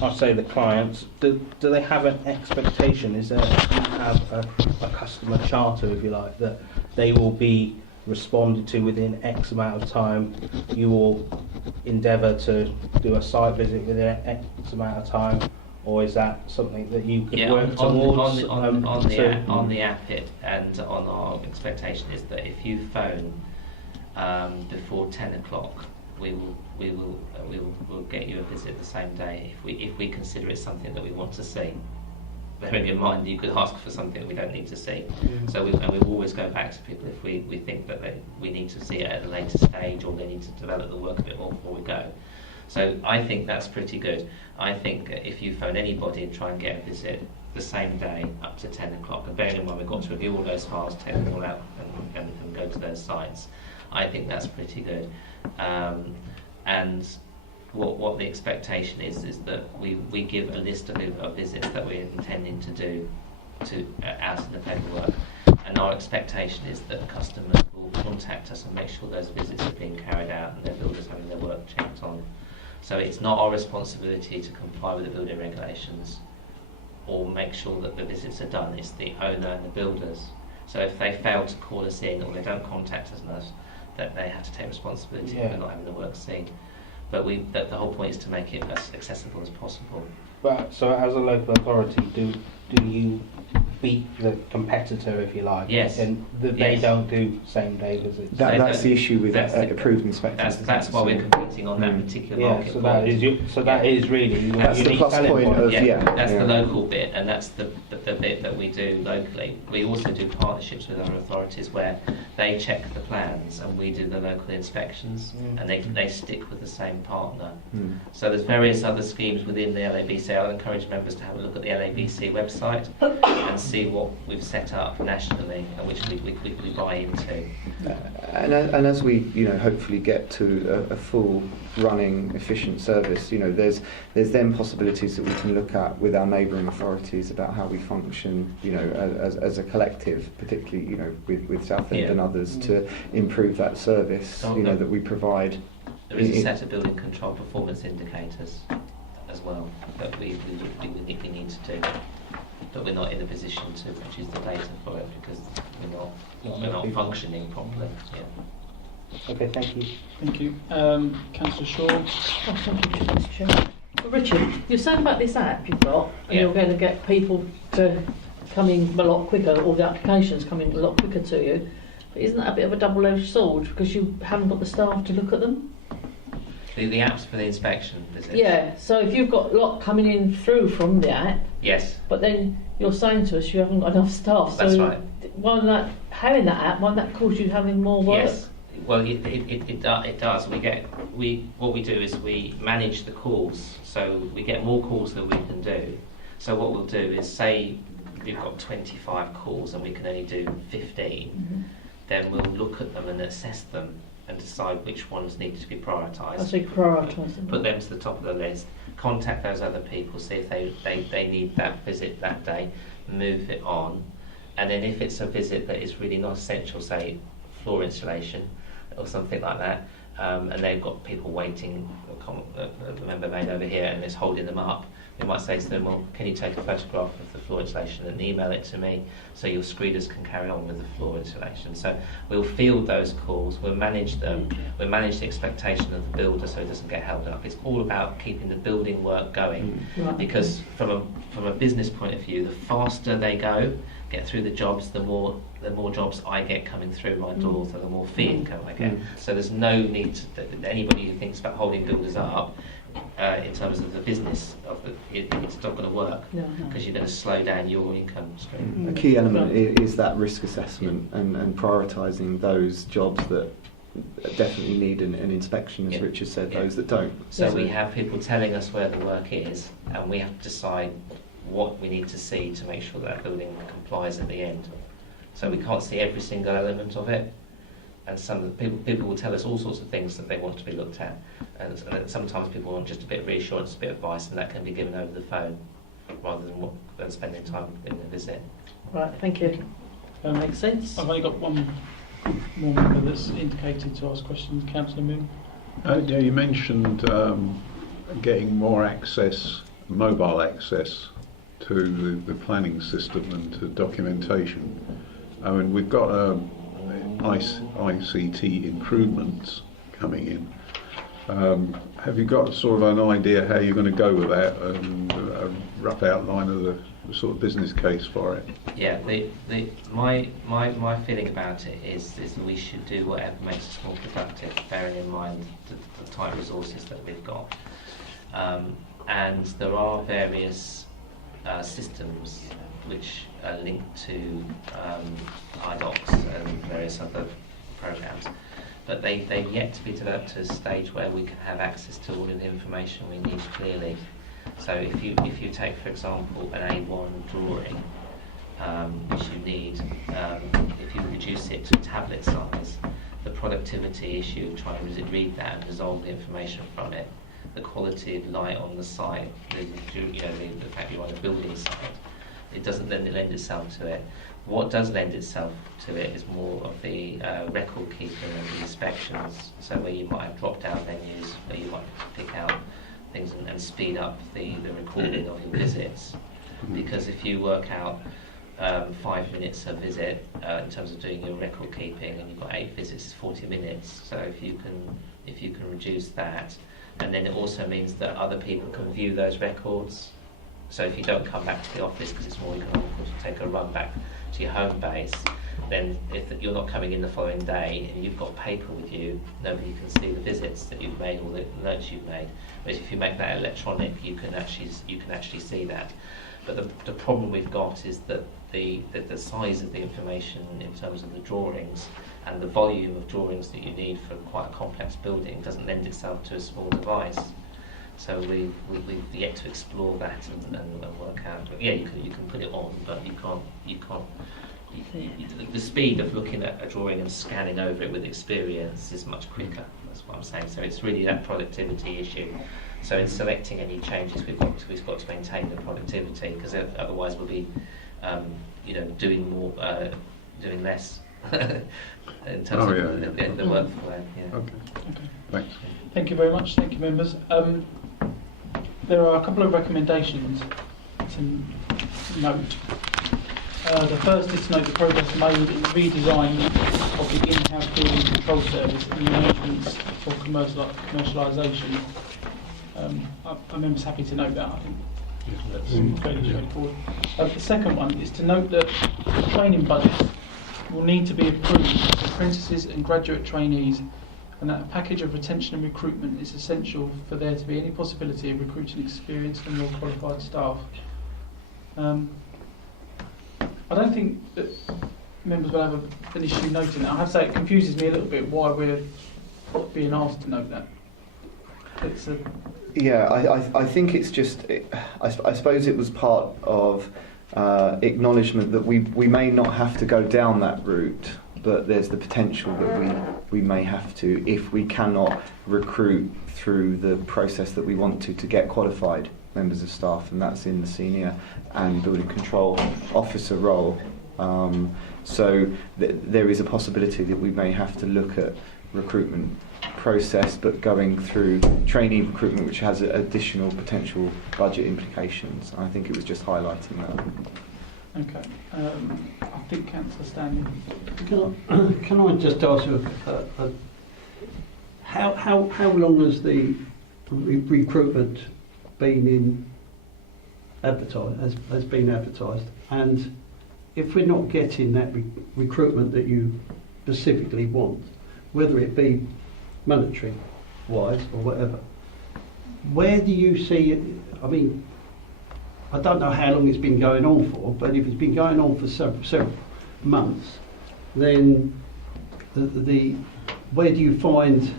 I say the clients, do they have an expectation? Is there, do you have a customer charter, if you like, that they will be responded to within X amount of time? You will endeavour to do a site visit within X amount of time, or is that something that you could work towards? On the app, and on our expectation is that if you phone before 10 o'clock, we'll get you a visit the same day if we consider it something that we want to see. Bearing in mind you could ask for something we don't need to see. So we will always go back to people if we think that we need to see it at a later stage, or they need to develop the work a bit more before we go. So I think that's pretty good. I think if you phone anybody and try and get a visit the same day up to 10 o'clock, and bearing in mind we've got to review all those files, take them all out and go to those sites, I think that's pretty good. And what the expectation is that we give a list of visits that we're intending to do out in the paperwork, and our expectation is that customers will contact us and make sure those visits are being carried out and their builders having their work checked on. So it's not our responsibility to comply with the building regulations or make sure that the visits are done. It's the owner and the builders. So if they fail to call us in or they don't contact us enough, that they have to take responsibility for not having the work seen. But the whole point is to make it as accessible as possible. But so as a local authority, do you beat the competitor, if you like. Yes. And they Yes. don't do same day visits. That's the issue with That's the- approved inspectors. That's why we're competing on that particular Yeah, market. so that is that is really your That's the unique plus selling point of That's yeah. the local bit, and that's the bit that we do locally. We also do partnerships with our authorities where they check the plans and we do the local inspections, and they stick with the same partner. So there's various other schemes within the LABC. I'll encourage members to have a look at the LABC website and see what we've set up nationally and which we buy into. And as we, hopefully get to a full running, efficient service, there's then possibilities that we can look at with our neighbouring authorities about how we function, as a collective, particularly, with Southend and others, to improve that service, that we provide. There is a set of building control performance indicators as well that we need to do, but we're not in a position to produce the data for it because we're not functioning properly. Yeah. Okay, thank you. Thank you. Councillor Shaw. Oh, thank you, Mr. Chairman. Well, Richard, you're saying about this app you've got, and Yeah. you're going to get people to come in a lot quicker, or the applications come in a lot quicker to you. But isn't that a bit of a double-edged sword because you haven't got the staff to look at them? The apps for the inspection visits. Yeah. So if you've got a lot coming in through from the app, Yes. but then you're saying to us you haven't got enough staff. That's so right. Why that having that app? Why that cause you having more work? Yes. Well, it does. What we do is we manage the calls, so we get more calls than we can do. So what we'll do is say we've got 25 calls and we can only do 15. Then we'll look at them and assess them and decide which ones need to be prioritised. So you prioritise them. Put them to the top of the list. Contact those other people, see if they need that visit that day. Move it on, and then if it's a visit that is really not essential, say floor insulation or something like that, and they've got people waiting, a member made over here, and it's holding them up, we might say to them, well, can you take a photograph of the floor insulation and email it to me so your screeders can carry on with the floor insulation. So we'll field those calls, we'll manage them, we'll manage the expectation of the builder so it doesn't get held up. It's all about keeping the building work going, Right. because from a business point of view, the faster they get through the jobs, the more jobs I get coming through my door, so the more fee income I get. So there's no need that anybody who thinks about holding builders up in terms of the business of it's not going to work because you're going to slow down your income stream. A key element is that risk assessment and prioritising those jobs that definitely need an inspection, as Richard said, those that don't. So we have people telling us where the work is, and we have to decide what we need to see to make sure that building complies at the end. So we can't see every single element of it, and some of the people will tell us all sorts of things that they want to be looked at, and sometimes people want just a bit of reassurance, a bit of advice, and that can be given over the phone rather than spending time in the visit. Right. Thank you. That makes sense. I've only got one more member that's indicated to ask questions. Councillor Moon. Yeah, you mentioned getting more access, mobile access, to the planning system and to documentation. I mean, we've got ICT improvements coming in. Have you got sort of an idea how you're going to go with that and a rough outline of the sort of business case for it? Yeah, my feeling about it is that we should do whatever makes us more productive, bearing in mind the tight resources that we've got. And there are various systems which are linked to IDOCS and various other programs, but they've yet to be developed to a stage where we can have access to all of the information we need clearly. So if you take, for example, an A1 drawing, which you need, if you reduce it to tablet size, the productivity issue, trying to read that and resolve the information from it, the quality of light on the site, the fact you're on a building site, it doesn't lend itself to it. What does lend itself to it is more of the record keeping and the inspections, so where you might have drop-down menus, where you might pick out things and speed up the recording of your visits. Because if you work out 5 minutes a visit in terms of doing your record keeping, and you've got 8 visits, it's 40 minutes. So if you can reduce that, and then it also means that other people can view those records So if you don't come back to the office because it's more economical to take a run back to your home base, then if you're not coming in the following day and you've got paper with you, nobody can see the visits that you've made or the notes you've made. Whereas if you make that electronic, you can actually see that. But the problem we've got is that the size of the information in terms of the drawings and the volume of drawings that you need for quite a complex building doesn't lend itself to a small device. So we've yet to explore that and work out. Yeah, you can put it on, but you can't. The speed of looking at a drawing and scanning over it with experience is much quicker. That's what I'm saying. So it's really that productivity issue. So in selecting any changes, we've got to maintain the productivity, because otherwise we'll be, doing less in terms of the workflow. Yeah. Okay. Thanks. Thank you very much. Thank you, members. There are a couple of recommendations to note. The first is to note the progress made in the redesign of the in-house building control service and the arrangements for commercialisation. Our members happy to note that. I think that's fairly straightforward. The second one is to note that the training budget will need to be approved for apprentices and graduate trainees, and that a package of retention and recruitment is essential for there to be any possibility of recruiting experienced and more qualified staff. I don't think that members will have an issue noting that. I have to say it confuses me a little bit why we're being asked to note that. I think it's just, I suppose it was part of acknowledgement that we may not have to go down that route, but there's the potential that we may have to if we cannot recruit through the process that we want to get qualified members of staff, and that's in the senior and building control officer role. So there is a possibility that we may have to look at recruitment process, but going through trainee recruitment, which has additional potential budget implications. I think it was just highlighting that. Okay. I think Councillor Stanley. Can I just ask you, how long has the recruitment been has been advertised? And if we're not getting that recruitment that you specifically want, whether it be monetary wise or whatever, where do you see it? I mean, I don't know how long it's been going on for, but if it's been going on for several months, then where do you find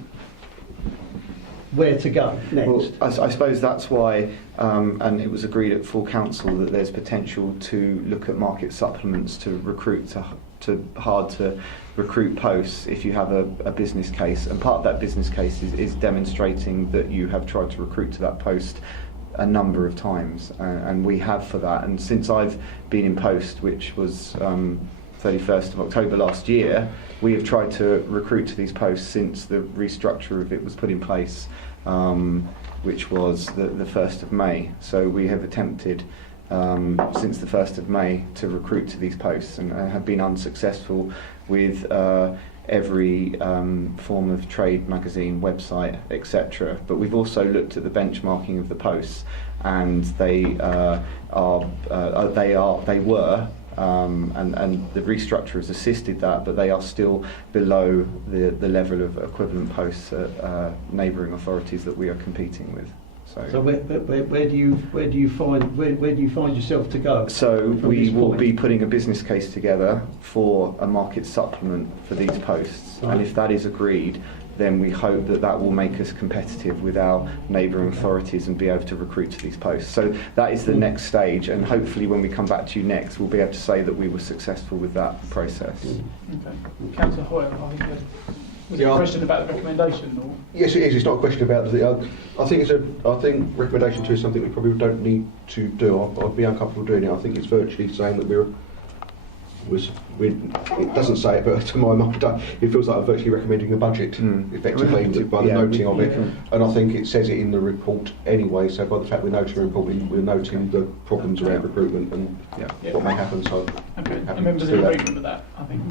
where to go next? Well, I suppose that's why, and it was agreed at full council that there's potential to look at market supplements to recruit to hard to recruit posts if you have a business case, and part of that business case is demonstrating that you have tried to recruit to that post a number of times, and we have for that. And since I've been in post, which was 31st of October last year, we have tried to recruit to these posts since the restructure of it was put in place, which was the 1st of May. So we have attempted since the 1st of May to recruit to these posts, and have been unsuccessful with every form of trade magazine, website, etc. But we've also looked at the benchmarking of the posts, and they were, and the restructure has assisted that, but they are still below the level of equivalent posts at neighbouring authorities that we are competing with. So where do you find yourself to go? So we will be putting a business case together for a market supplement for these posts, right. And if that is agreed, then we hope that will make us competitive with our neighbouring authorities and be able to recruit to these posts. So that is the next stage, and hopefully when we come back to you next, we'll be able to say that we were successful with that process. Okay. Councillor Hoyle, I think was it a question about the recommendation? Or? Yes, it is. It's not a question about the. I think recommendation 2 is something we probably don't need to do. I'd be uncomfortable doing it. I think it's virtually saying that it doesn't say it, but to my mind, it feels like I'm virtually recommending the budget effectively by the noting of it. And I think it says it in the report anyway. So by the fact we're noting the report, we're noting the problems around recruitment and what may happen. So okay, and members in agreement with that, I think.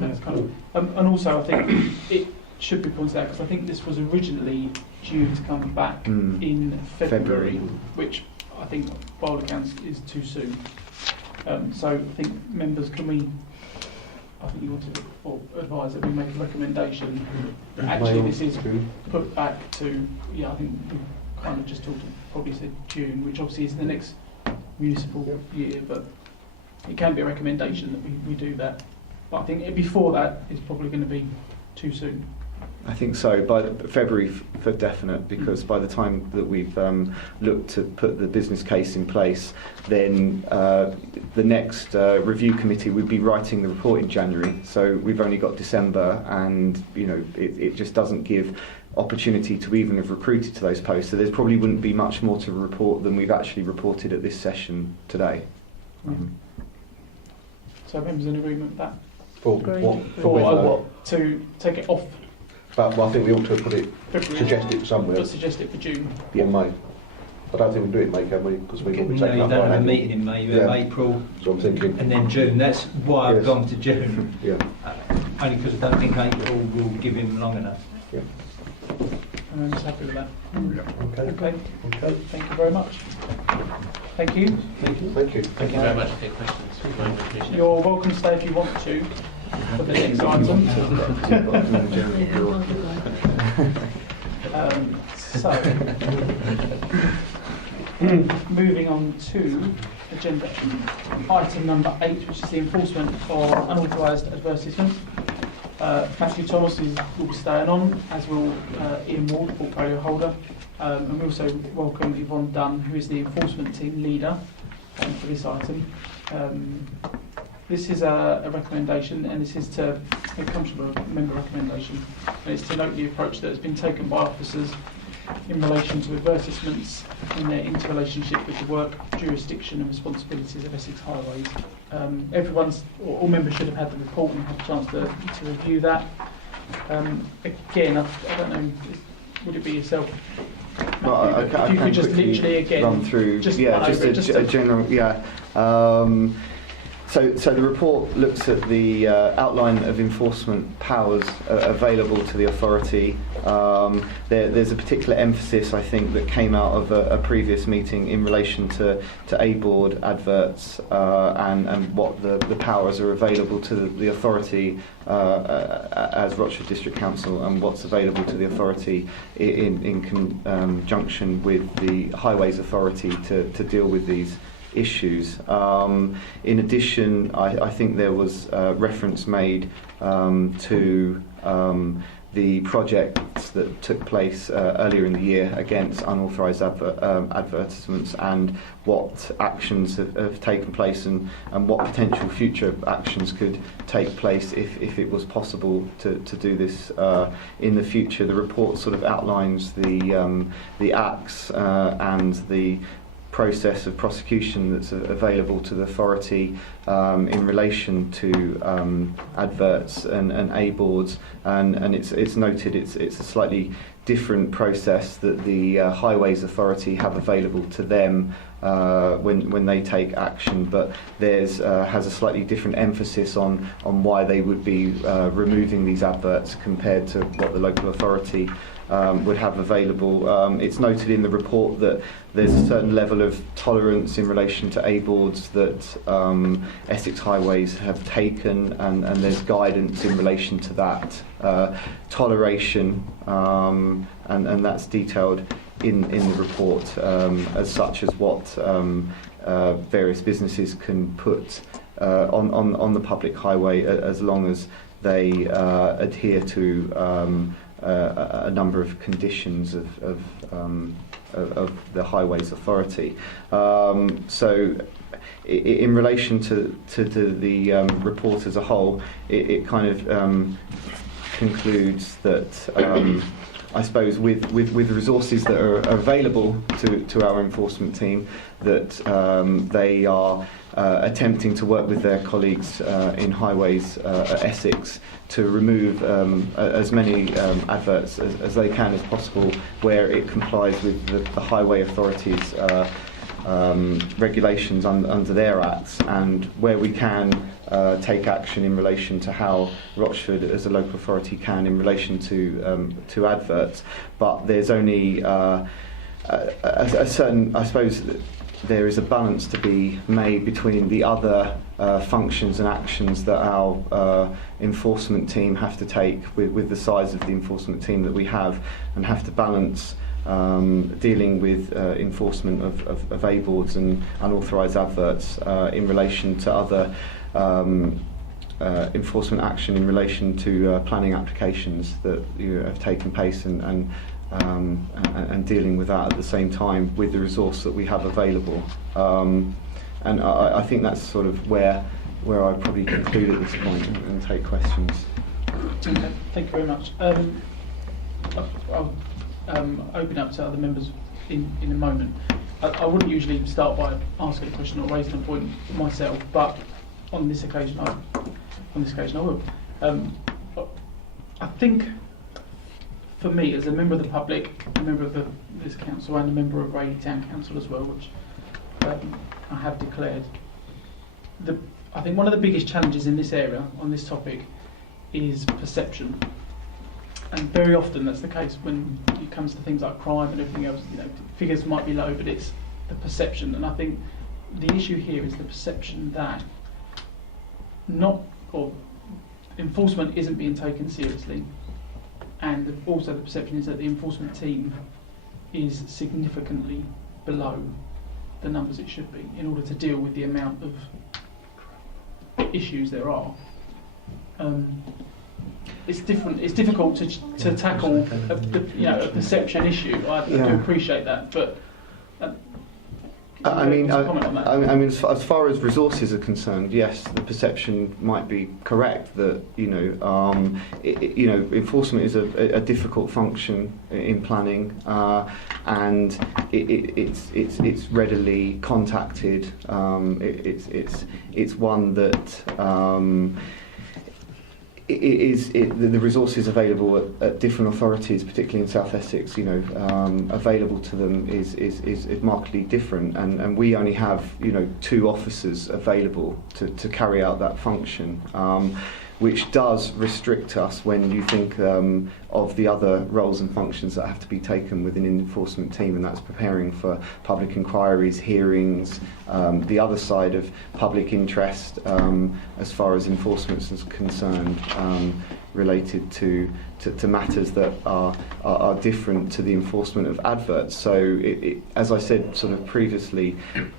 That's kind of, and also I think it should be pointed out, because I think this was originally due to come back in February, which I think by all accounts is too soon. So I think members, I think you want to advise that we make a recommendation that actually this is put back to, I think we kind of just probably said June, which obviously is the next municipal year, but it can be a recommendation that we do that. But I think before that is probably going to be too soon. I think so, by February for definite, because by the time that we've looked to put the business case in place, then the next review committee would be writing the report in January. So we've only got December, and it just doesn't give opportunity to even have recruited to those posts. So there probably wouldn't be much more to report than we've actually reported at this session today. So members in agreement with that? To take it off. But I think we ought to put it, suggest it somewhere. But suggest it for June. Yeah, May. I don't think we do it in May, can we? Because we will be No, taking you up don't by have a April. meeting in May, you have April So I'm thinking. and then June. That's why I've Yes. gone to June. Yeah. Only because I don't think April will give him long enough. Yeah. I'm just happy with that. Okay. Okay. Thank you very much. Thank you. Thank you. Thank you very much for your questions. Very much appreciated. You're welcome to stay if you want to for the next item. So, moving on to agenda item number 8, which is the enforcement of unauthorised advertisements. Matthew Thomas will be staying on, as will Ian Ward, portfolio holder. And we also welcome Yvonne Dunn, who is the enforcement team leader for this item. This is a recommendation, and it comes from a member recommendation, and it's to note the approach that has been taken by officers in relation to advertisements and their interrelationship with the work, jurisdiction and responsibilities of Essex Highways. All members should have had the report and had a chance to review that. Again, I don't know, would it be yourself? Well, I If you could just quickly literally again run through, just a general, So the report looks at the outline of enforcement powers available to the authority. There's a particular emphasis, I think, that came out of a previous meeting in relation to A-board adverts and what the powers are available to the authority as Rochford District Council, and what's available to the authority in conjunction with the Highways Authority to deal with these issues. In addition, I think there was reference made to the projects that took place earlier in the year against unauthorised advertisements, and what actions have taken place, and what potential future actions could take place if it was possible to do this in the future. The report sort of outlines the acts and the process of prosecution that's available to the authority in relation to adverts and A-boards, and it's noted it's a slightly different process that the Highways Authority have available to them when they take action, but theirs has a slightly different emphasis on why they would be removing these adverts compared to what the local authority would have available. It's noted in the report that there's a certain level of tolerance in relation to A-boards that Essex Highways have taken, and there's guidance in relation to that toleration, and that's detailed in the report as such as what various businesses can put on the public highway as long as they adhere to a number of conditions of the Highways Authority. So in relation to the report as a whole, it kind of concludes that I suppose with the resources that are available to our enforcement team, that they are attempting to work with their colleagues in Highways at Essex to remove as many adverts as they can as possible where it complies with the Highway Authority's regulations under their acts, and where we can take action in relation to how Rochford as a local authority can in relation to adverts. But there's only a certain, I suppose, there is a balance to be made between the other functions and actions that our enforcement team have to take with the size of the enforcement team that we have, and have to balance dealing with enforcement of A-boards and unauthorised adverts in relation to other enforcement action in relation to planning applications that have taken place, and dealing with that at the same time with the resource that we have available. And I think that's sort of where I probably conclude at this point and take questions. Okay, thank you very much. I'll open up to other members in a moment. I wouldn't usually start by asking a question or raising a point myself, but on this occasion I will. I think, for me, as a member of the public, a member of this council, and a member of Rayleigh Town Council as well, which I have declared, I think one of the biggest challenges in this area, on this topic, is perception. And very often that's the case when it comes to things like crime and everything else. Figures might be low, but it's the perception. And I think the issue here is the perception that enforcement isn't being taken seriously, and also the perception is that the enforcement team is significantly below the numbers it should be in order to deal with the amount of issues there are. It's difficult to tackle a perception issue. I do appreciate that, but comment on that. I mean, as far as resources are concerned, yes, the perception might be correct that enforcement is a difficult function in planning, and it's readily contacted. It's one that. The resources available at different authorities, particularly in South Essex, available to them is markedly different, and we only have 2 officers available to carry out that function, which does restrict us when you think of the other roles and functions that have to be taken within an enforcement team, and that's preparing for public inquiries, hearings, the other side of public interest as far as enforcement is concerned, related to matters that are different to the enforcement of adverts. So, as I said sort of previously,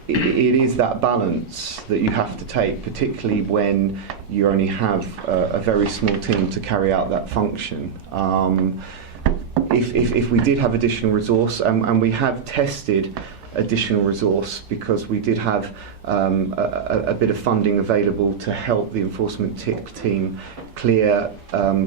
it is that balance that you have to take, particularly when you only have a very small team to carry out that function. If we did have additional resource, and we have tested additional resource because we did have a bit of funding available to help the enforcement team clear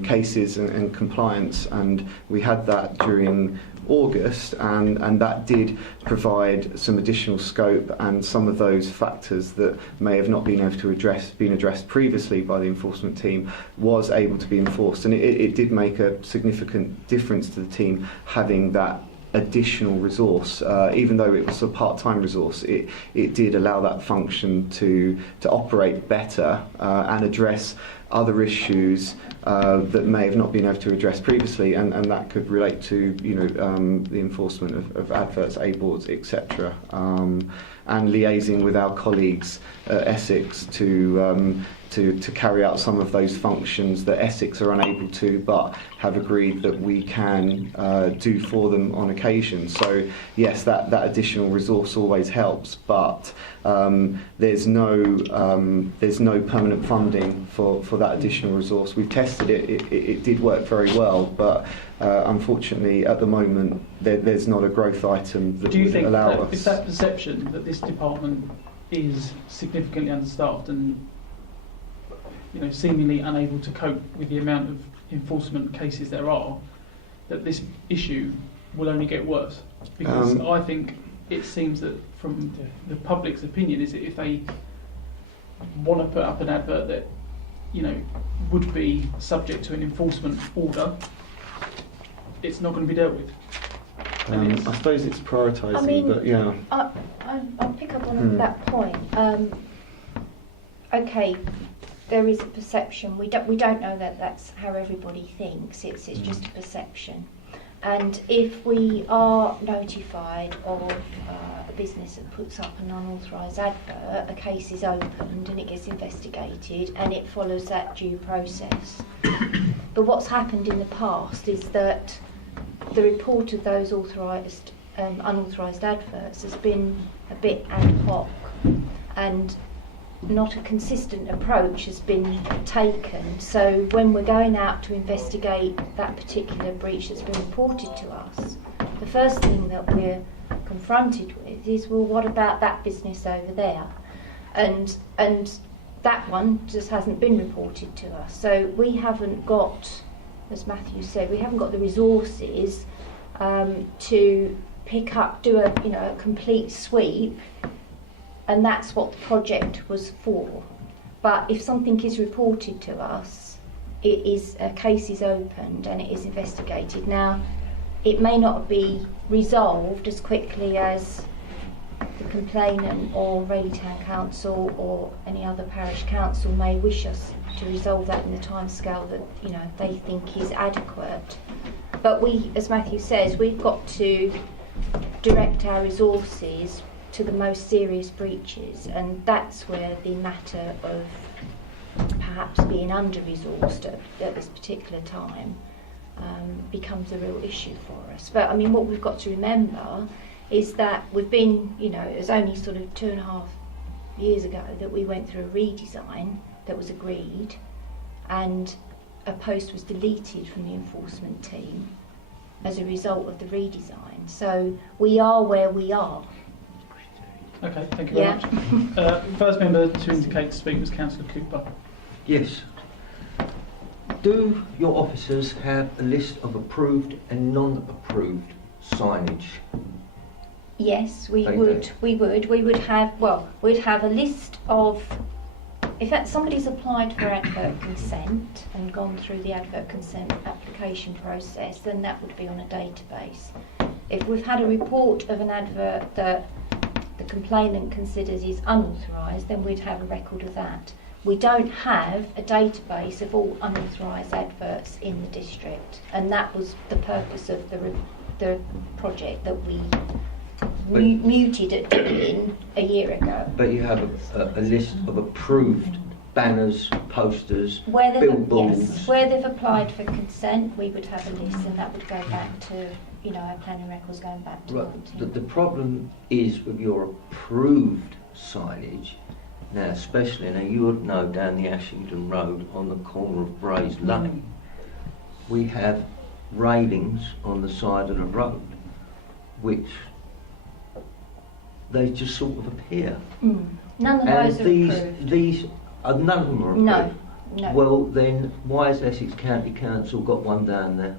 cases and compliance, and we had that during August, and that did provide some additional scope, and some of those factors that may have not been able to been addressed previously by the enforcement team was able to be enforced, and it did make a significant difference to the team having that additional resource, even though it was a part-time resource. It did allow that function to operate better and address other issues that may have not been able to address previously, and that could relate to the enforcement of adverts, A-boards, etc., and liaising with our colleagues at Essex to carry out some of those functions that Essex are unable to, but have agreed that we can do for them on occasion. So yes, that additional resource always helps, but there's no permanent funding for that additional resource. We've tested it; it did work very well, but unfortunately, at the moment, there's not a growth item that would allow us. If that perception that this department is significantly understaffed and seemingly unable to cope with the amount of enforcement cases there are, that this issue will only get worse? Because I think it seems that from the public's opinion is that if they want to put up an advert that would be subject to an enforcement order, it's not going to be dealt with. I suppose it's prioritising, but yeah. I'll pick up on that point. Okay, there is a perception. We don't know that that's how everybody thinks. It's just a perception, And if we are notified of a business that puts up an unauthorised advert, a case is opened and it gets investigated and it follows that due process. But what's happened in the past is that the report of those unauthorised adverts has been a bit ad hoc, and not a consistent approach has been taken. So when we're going out to investigate that particular breach that's been reported to us, the first thing that we're confronted with is, well, what about that business over there? And that one just hasn't been reported to us. So we haven't got, as Matthew said, we haven't got the resources to pick up, do a complete sweep, and that's what the project was for. But if something is reported to us, a case is opened and it is investigated. Now, it may not be resolved as quickly as the complainant or Rayleigh Town Council or any other parish council may wish us to resolve that in the timescale that they think is adequate. But we, as Matthew says, we've got to direct our resources to the most serious breaches, and that's where the matter of perhaps being under-resourced at this particular time becomes a real issue for us. But I mean, what we've got to remember is that we've been, it was only sort of 2.5 years ago that we went through a redesign that was agreed, and a post was deleted from the enforcement team as a result of the redesign. So we are where we are. Okay, thank you very much. First member to indicate to speak was Councillor Cooper. Yes. Do your officers have a list of approved and non-approved signage? Yes, we Okay. would. We would have. Well, we'd have a list of. If somebody's applied for advert consent and gone through the advert consent application process, then that would be on a database. If we've had a report of an advert that the complainant considers is unauthorised, then we'd have a record of that. We don't have a database of all unauthorised adverts in the district, and that was the purpose of the project that we muted at doing a year ago. But you have a list of approved banners, posters, Where billboards. yes, where they've applied for consent, we would have a list, and that would go back to, our planning records going back to Right. 19. The problem is with your approved signage. Now, especially now, you would know down the Ashington Road on the corner of Brays Lane, we have railings on the side of the road, which they just sort of appear. None of And those are approved. these none of them are approved. No. Well, then why has Essex County Council got one down there?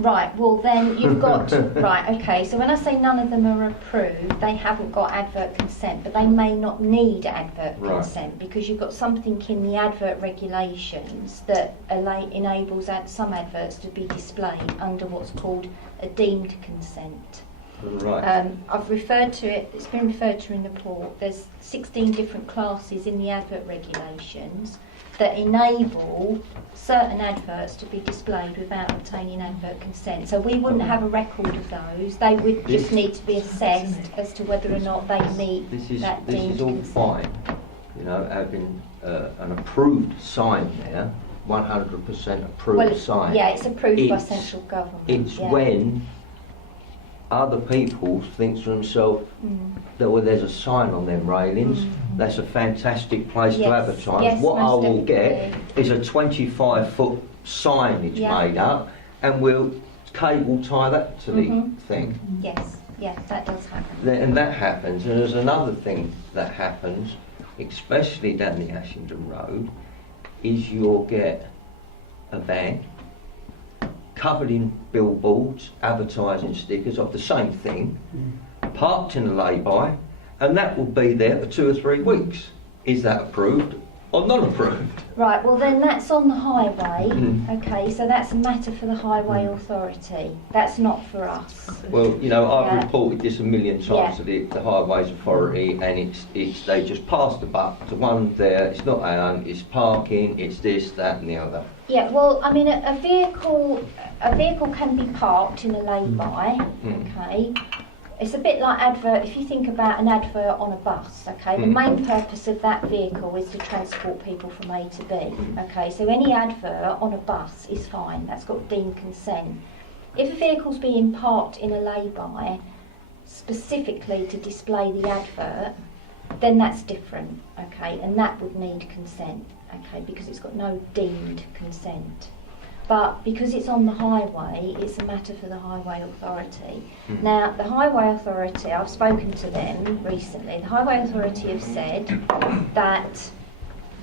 Right, well then you've got, right, okay, so when I say none of them are approved, they haven't got advert consent, but they may not need advert consent because you've got something in the advert regulations that enables some adverts to be displayed under what's called a deemed consent. Right. I've referred to it, it's been referred to in the report, there's 16 different classes in the advert regulations that enable certain adverts to be displayed without obtaining advert consent. So we wouldn't have a record of those. They would just need to be assessed as to whether or not they meet that deemed This is all consent. fine, having an approved sign there, 100% approved sign. Yeah, it's approved by It's- central government. It's yeah. when other people think to themselves that there's a sign on them railings, that's a fantastic place to Yes, advertise. yes, What I most will get definitely. is a 25-foot signage Yeah. made up, and we'll cable tie that to the thing. Yes, yeah, that does happen. And that happens. And there's another thing that happens, especially down the Ashington Road, is you'll get a van covered in billboards, advertising stickers of the same thing, parked in a lay-by, and that will be there for 2 or 3 weeks. Is that approved or not approved? Right, well then that's on the highway. Mm. Okay, so that's a matter for the highway authority. That's not for us. Well, I've Yeah. reported this a million times Yeah. to the Highways Authority, and it's they just pass the buck. The one there, it's not our own, it's parking, it's this, that, and the other. Yeah, well, I mean, a vehicle can be parked in a lay-by, okay? It's a bit like advert, if you think about an advert on a bus, okay? The main purpose of that vehicle is to transport people from A to B, okay? So any advert on a bus is fine, that's got deemed consent. If a vehicle's being parked in a lay-by, specifically to display the advert, then that's different, okay? And that would need consent, okay? Because it's got no deemed consent. But because it's on the highway, it's a matter for the Highway Authority. Now, the Highway Authority, I've spoken to them recently, the Highway Authority have said that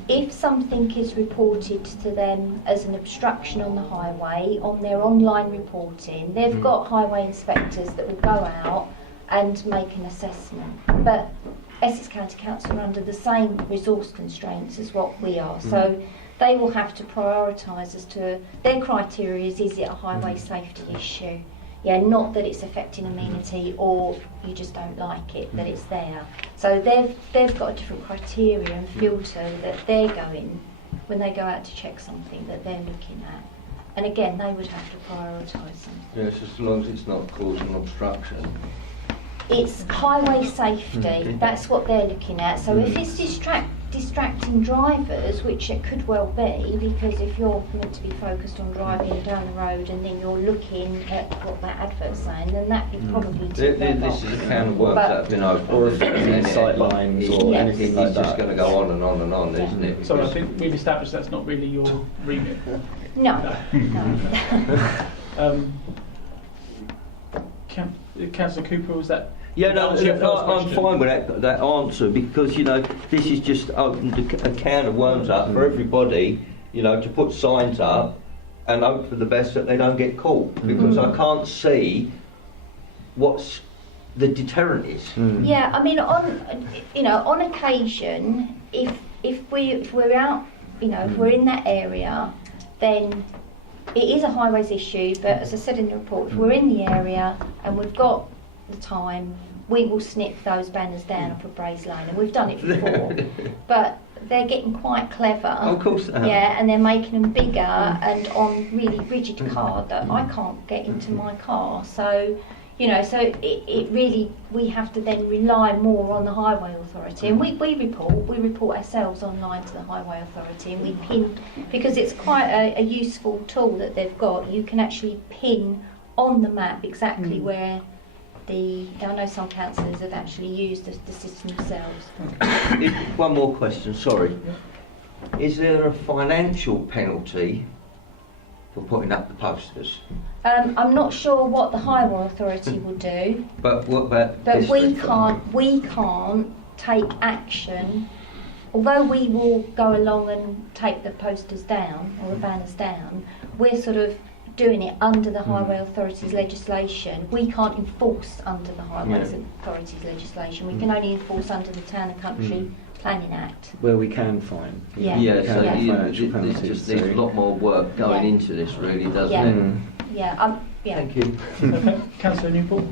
if something is reported to them as an obstruction on the highway, on their online reporting, they've got highway inspectors that will go out and make an assessment. But Essex County Council are under the same resource constraints as what we are. So they will have to prioritise as to their criteria is it a highway safety issue? Yeah, not that it's affecting amenity or you just don't like it, that it's there. So they've got a different criteria and filter that they're going, when they go out to check something, that they're looking at. And again, they would have to prioritise them. Yes, as long as it's not causing obstruction. It's highway safety, that's what they're looking at. So if it's distracting drivers, which it could well be, because if you're meant to be focused on driving down the road and then you're looking at what that advert's saying, then that would probably tip them off. This is a can of worms that have been opened. Or if it's sight lines or anything like It's that. just going to go on and on and on, isn't it? So I think we've established that's not really your remit. No. Councillor Cooper, was that? Yeah, no, answer your first I'm question? fine with that answer because, this is just opened a can of worms up for everybody, to put signs up and hope for the best that they don't get caught because I can't see what's the deterrent is. Yeah, I mean, on occasion, if we're out, if we're in that area, then it is a highways issue. But as I said in the report, if we're in the area and we've got the time, we will snip those banners down off of Braes Lane, and we've done it before. But they're getting quite clever. Of course they are. Yeah, and they're making them bigger and on really rigid card that I can't get into my car. So, so it really, we have to then rely more on the Highway Authority. And we report ourselves online to the Highway Authority, and we pin, because it's quite a useful tool that they've got. You can actually pin on the map exactly where I know some councillors have actually used the system themselves. One more question, sorry. Is there a financial penalty for putting up the posters? I'm not sure what the Highway Authority will do, But what about but we district? can't take action. Although we will go along and take the posters down or the banners down, we're sort of doing it under the Highway Authority's legislation. We can't enforce under the Highway Authority's legislation. We can only enforce under the Town and Country Planning Act. Where we can fine. Yeah. Yeah, so Financial it penalties, just needs a so- lot more work going Yeah. into this, really, doesn't Yeah. it? Yeah, yeah. Thank you. Okay. Councillor Newport.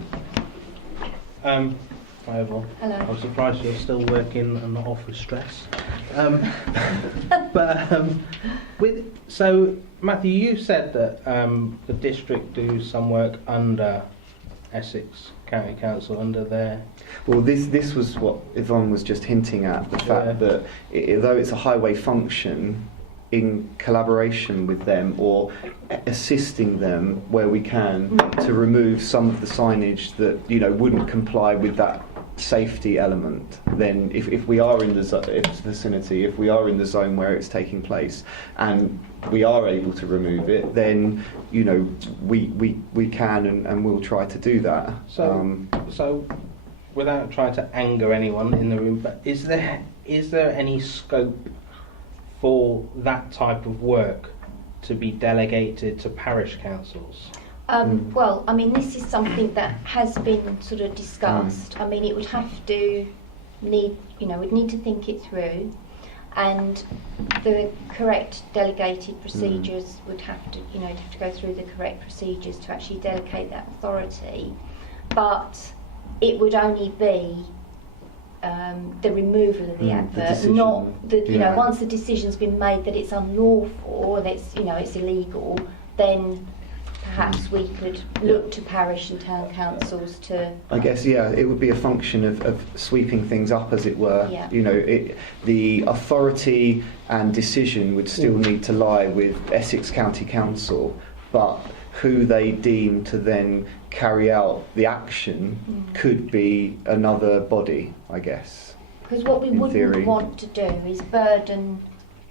Hi everyone. Hello. I'm surprised you're still working and not off with stress. So Matthew, you said that the district do some work under Essex County Council under their. Well, this was what Yvonne was just hinting at, the fact that though it's a highway function, in collaboration with them or assisting them where we can to remove some of the signage that wouldn't comply with that safety element, then if we are in the vicinity, if we are in the zone where it's taking place and we are able to remove it, then we can and we'll try to do that. So without trying to anger anyone in the room, but is there any scope for that type of work to be delegated to parish councils? Well, I mean, this is something that has been sort of discussed. I mean, it would have to we'd need to think it through, and the correct delegated procedures would have to go through the correct procedures to actually delegate that authority. But it would only be the removal of the The advert, decision. not the, you know, Yeah. once the decision's been made that it's unlawful or that it's, you know, it's illegal, then perhaps we could look to parish and town councils to. I guess, yeah, it would be a function of sweeping things up, as it were. Yeah. You know, the authority and decision would still need to lie with Essex County Council, but who they deem to then carry out the action could be another body, I guess. Because what we in wouldn't theory. want to do is burden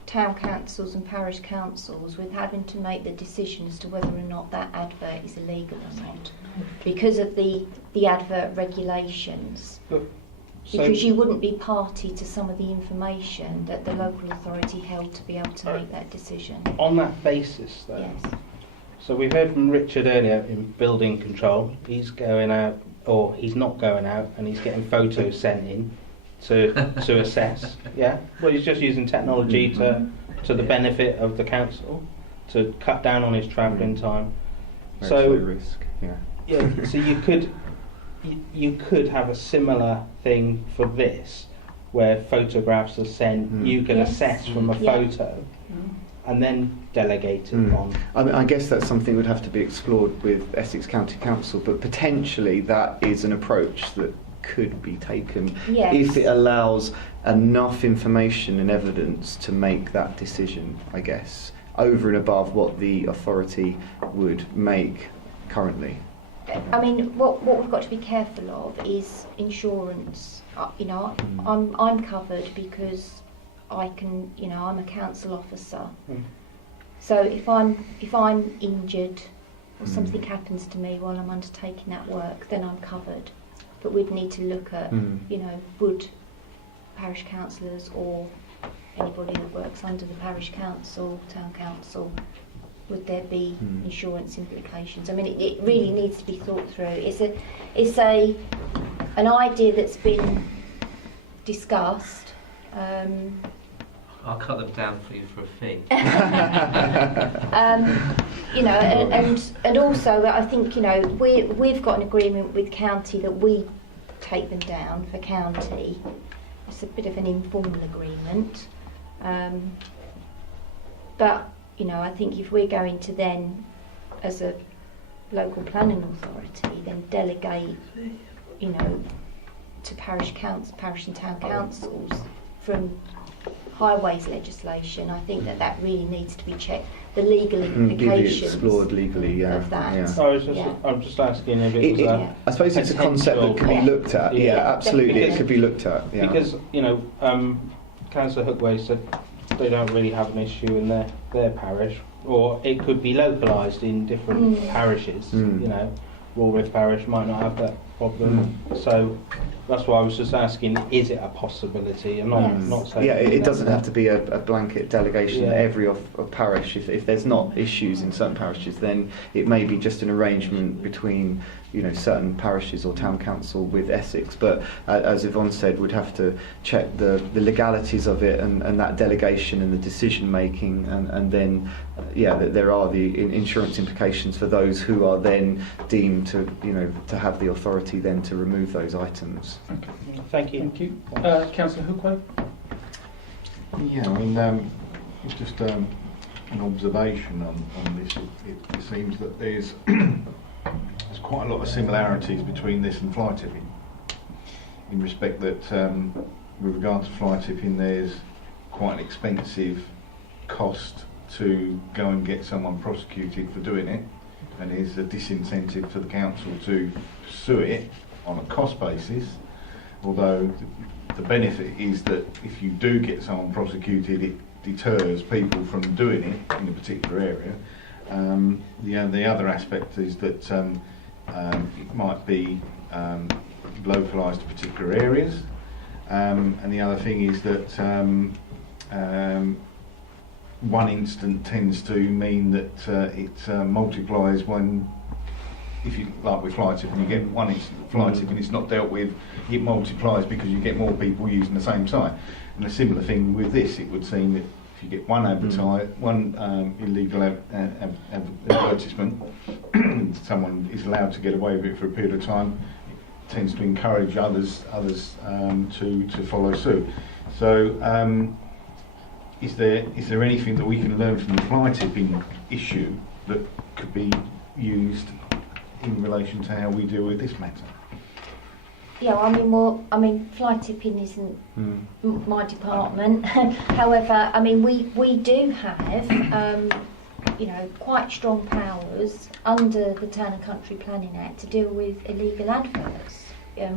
town councils and parish councils with having to make the decision as to whether or not that advert is illegal or not, because of the advert regulations. Because you wouldn't be party to some of the information that the local authority held to be able to make that decision. On that basis, though, Yes. so we've heard from Richard earlier in building control. He's going out, or he's not going out, and he's getting photos sent in to assess. Yeah, well, he's just using technology to the benefit of the council to cut down on his travelling time. Very So low risk, yeah. yeah, so you could have a similar thing for this, where photographs are sent. You could Yes. assess from a Yeah. photo, and then delegate it on. I mean, I guess that's something that would have to be explored with Essex County Council, but potentially that is an approach that could be taken Yes. if it allows enough information and evidence to make that decision, I guess, over and above what the authority would make currently. I mean, what we've got to be careful of is insurance. You know, I'm covered because I can. You know, I'm a council officer. So if I'm injured or something happens to me while I'm undertaking that work, then I'm covered. But we'd need to look at, you know, would parish councillors or anybody that works under the parish council, town council, would there be insurance implications? I mean, it really needs to be thought through. It's an idea that's been discussed. I'll cut them down for you for a fee. You know, and also I think, you know, we've got an agreement with county that we take them down for county. It's a bit of an informal agreement, but you know, I think if we're going to then, as a local planning authority, then delegate, you know, to parish and town councils from highways legislation, I think that really needs to be checked. The legal Be implications explored legally, yeah. of that. Yeah. I'm just asking if it was I suppose it's a concept that could be looked at. Yeah, absolutely, Because- it could be looked at. Yeah. Because, you know, Councillor Hookway said they don't really have an issue in their parish, or it could be localised in different parishes. You know, Walworth Parish might not have that problem. So that's why I was just asking, is it a possibility? I'm not saying... Yeah, it doesn't have to be a blanket delegation Yeah. every parish. If there's not issues in certain parishes, then it may be just an arrangement between, you know, certain parishes or town council with Essex. But as Yvonne said, we'd have to check the legalities of it and that delegation and the decision making, and then that there are the insurance implications for those who are then deemed to, you know, to have the authority then to remove those items. Thank you. Thank you. Councillor Hookway? Yeah, I mean, it's just an observation on this. It seems that there's quite a lot of similarities between this and fly tipping, in respect that with regard to fly tipping, there's quite an expensive cost to go and get someone prosecuted for doing it, and there's a disincentive for the council to pursue it on a cost basis, although the benefit is that if you do get someone prosecuted, it deters people from doing it in a particular area. The other aspect is that it might be localised to particular areas, and the other thing is that one incident tends to mean that it multiplies when, if you, like with fly tipping, you get one incident fly tipping, it's not dealt with, it multiplies because you get more people using the same site. And a similar thing with this, it would seem that if you get one illegal advertisement, someone is allowed to get away with it for a period of time, it tends to encourage others to follow suit. So, is there anything that we can learn from the fly tipping issue that could be used in relation to how we deal with this matter? Yeah, I mean, fly tipping isn't my department. However, I mean, we do have, quite strong powers under the Town and Country Planning Act to deal with illegal adverts. If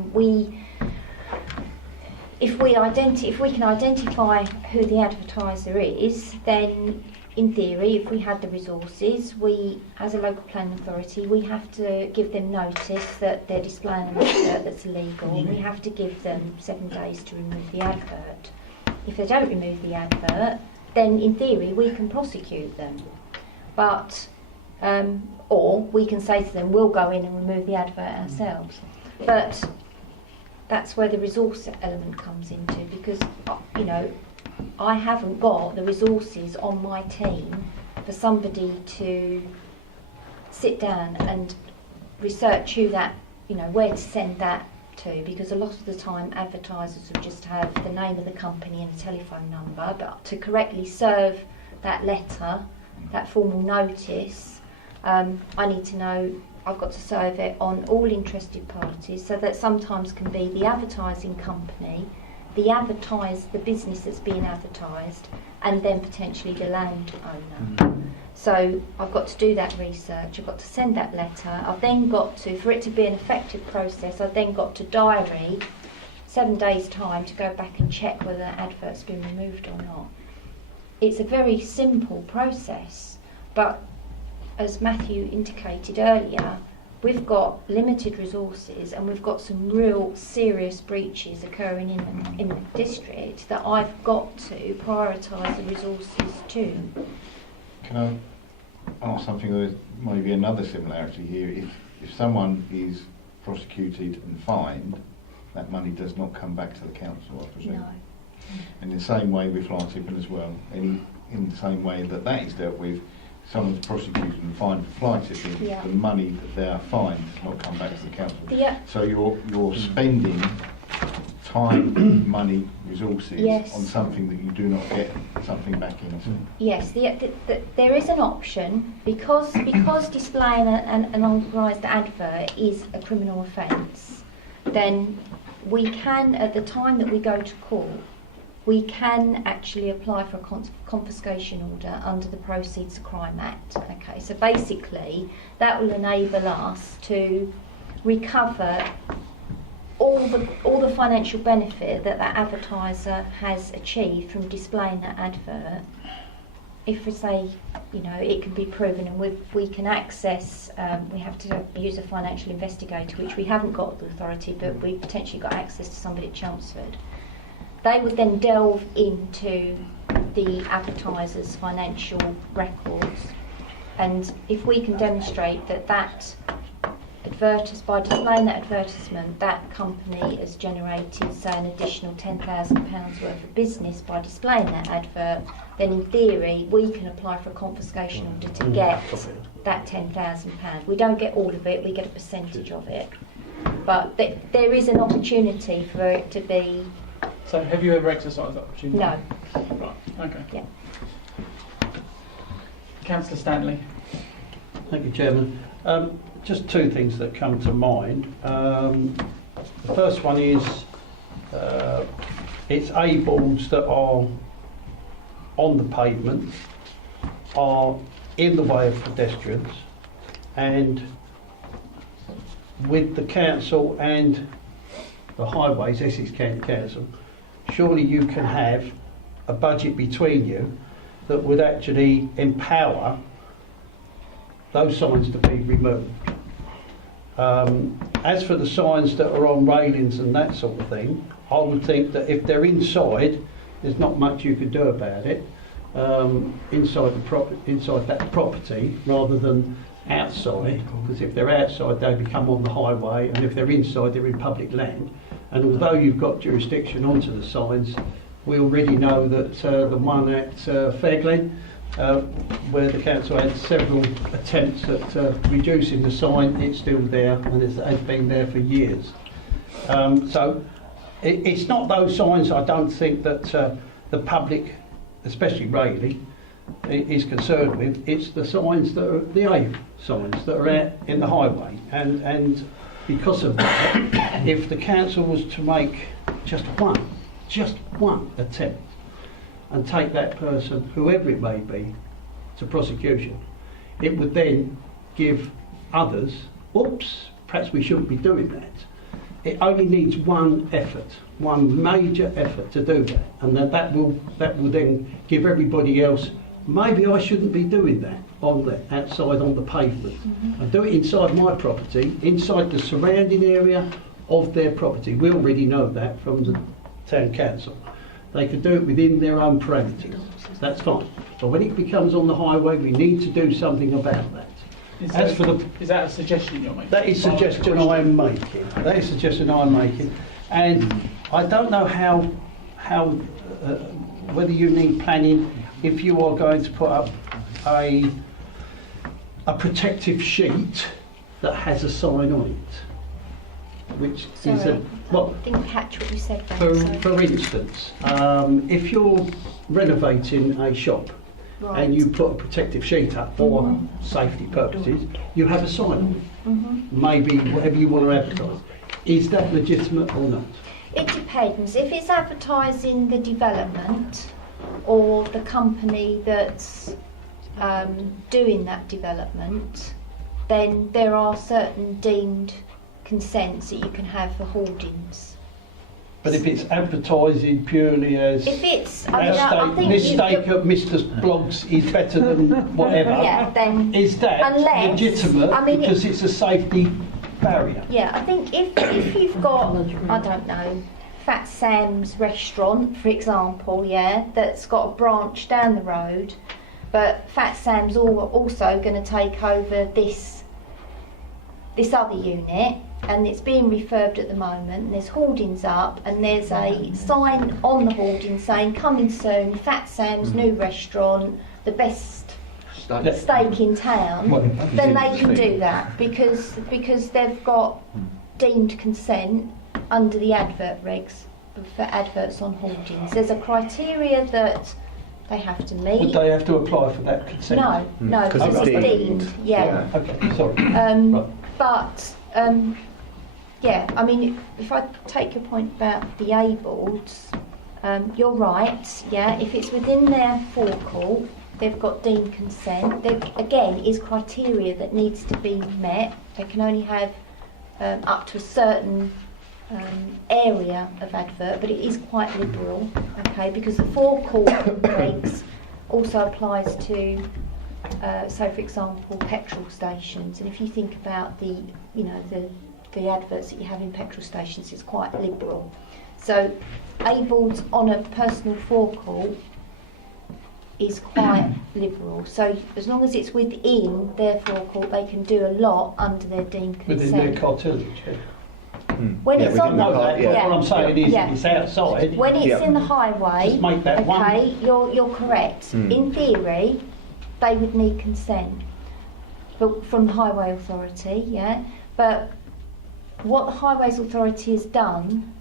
we can identify who the advertiser is, then in theory, if we had the resources, we, as a local planning authority, we have to give them notice that they're displaying an advert that's illegal. We have to give them 7 days to remove the advert. If they don't remove the advert, then in theory we can prosecute them. But, or we can say to them, we'll go in and remove the advert ourselves. But that's where the resource element comes into, because, I haven't got the resources on my team for somebody to sit down and research who that, where to send that to, because a lot of the time advertisers will just have the name of the company and a telephone number, but to correctly serve that letter, that formal notice, I need to know I've got to serve it on all interested parties, so that sometimes can be the advertising company, the business that's being advertised, and then potentially the landowner. So I've got to do that research, I've got to send that letter, I've then got to, for it to be an effective process, I've then got to diary 7 days' time to go back and check whether that advert's been removed or not. It's a very simple process, but as Matthew indicated earlier, we've got limited resources and we've got some real serious breaches occurring in the district that I've got to prioritise the resources to. Can I ask something? There might be another similarity here. If someone is prosecuted and fined, that money does not come back to the council, I presume. No. And in the same way with fly tipping as well, in the same way that is dealt with, someone's prosecuted and fined for fly tipping, the money that they are fined does not come back to the council. So you're spending time, money, resources on something that you do not get something back into. Yes, there is an option, because displaying an unauthorised advert is a criminal offence, then we can, at the time that we go to court, we can actually apply for a confiscation order under the Proceeds of Crime Act. Okay, so basically that will enable us to recover all the financial benefit that advertiser has achieved from displaying that advert. If we say, it can be proven, and we can access, we have to use a financial investigator, which we haven't got the authority, but we potentially got access to somebody at Chelmsford. They would then delve into the advertiser's financial records, and if we can demonstrate that by displaying that advertisement, that company has generated, say, an additional £10,000 worth of business by displaying that advert, then in theory we can apply for a confiscation order to get that £10,000. We don't get all of it, we get a percentage of it. But there is an opportunity for it to be... So have you ever exercised that opportunity? No. Right, okay. Yeah. Councillor Stanley. Thank you, Chairman. Just two things that come to mind. The first one is it's A-boards that are on the pavement, are in the way of pedestrians, and with the council and the highways, Essex County Council, surely you can have a budget between you that would actually empower those signs to be removed. As for the signs that are on railings and that sort of thing, I would think that if they're inside, there's not much you can do about it inside that property, rather than outside, because if they're outside they become on the highway, and if they're inside they're in public land. And although you've got jurisdiction onto the signs, we already know that the one at Fairglen, where the council had several attempts at reducing the sign, it's still there, and it has been there for years. So it's not those signs I don't think that the public, especially Rayleigh, is concerned with. It's the signs that are the A signs that are out in the highway, and because of that, if the council was to make just one attempt and take that person, whoever it may be, to prosecution, it would then give others, oops, perhaps we shouldn't be doing that. It only needs one effort, one major effort to do that, and that will then give everybody else, maybe I shouldn't be doing that outside on the pavement. I do it inside my property, inside the surrounding area of their property. We already know that from the town council. They could do it within their own parameters. That's fine. But when it becomes on the highway, we need to do something about that. Is that a suggestion you're making? That is a suggestion I'm making. That is a suggestion I'm making. And I don't know how whether you need planning if you are going to put up a protective sheet that has a sign on it, which is a I didn't catch what you said then. for instance, if you're renovating a shop and you put a protective sheet up for safety purposes, you have a sign on it. Maybe whatever you want to advertise. Is that legitimate or not? It depends. If it's advertising the development or the company that's doing that development, then there are certain deemed consents that you can have for hoardings. But if it's advertising purely as If it's, this steak at Mr. Blogs is better than whatever, yeah, then is that unless, legitimate because it's a safety barrier? Yeah, I think if you've got, I don't know, Fat Sam's restaurant, for example, yeah, that's got a branch down the road, but Fat Sam's also going to take over this other unit, and it's being refurbed at the moment, and there's hoardings up, and there's a sign on the hoarding saying coming soon, Fat Sam's new restaurant, the best steak in town, then they can do that because they've got deemed consent under the advert regs for adverts on hoardings. There's a criteria that they have to meet. Would they have to apply for that consent? No, because it's deemed. Yeah. Okay, sorry. But yeah, I mean, if I take your point about the A-boards, you're right. Yeah, if it's within their forecourt, they've got deemed consent. There again is criteria that needs to be met. They can only have up to a certain area of advert, but it is quite liberal, okay, because the forecourt regs also applies to, so for example, petrol stations. And if you think about the adverts that you have in petrol stations, it's quite liberal. So A-boards on a personal forecourt is quite liberal. So as long as it's within their forecourt, they can do a lot under their deemed consent. Within their cartilage, yeah. When it's on what I'm saying is if it's outside. When it's in the highway, just make that okay, you're correct. In theory, they would need consent from the Highway Authority, yeah. But what the Highways Authority has done,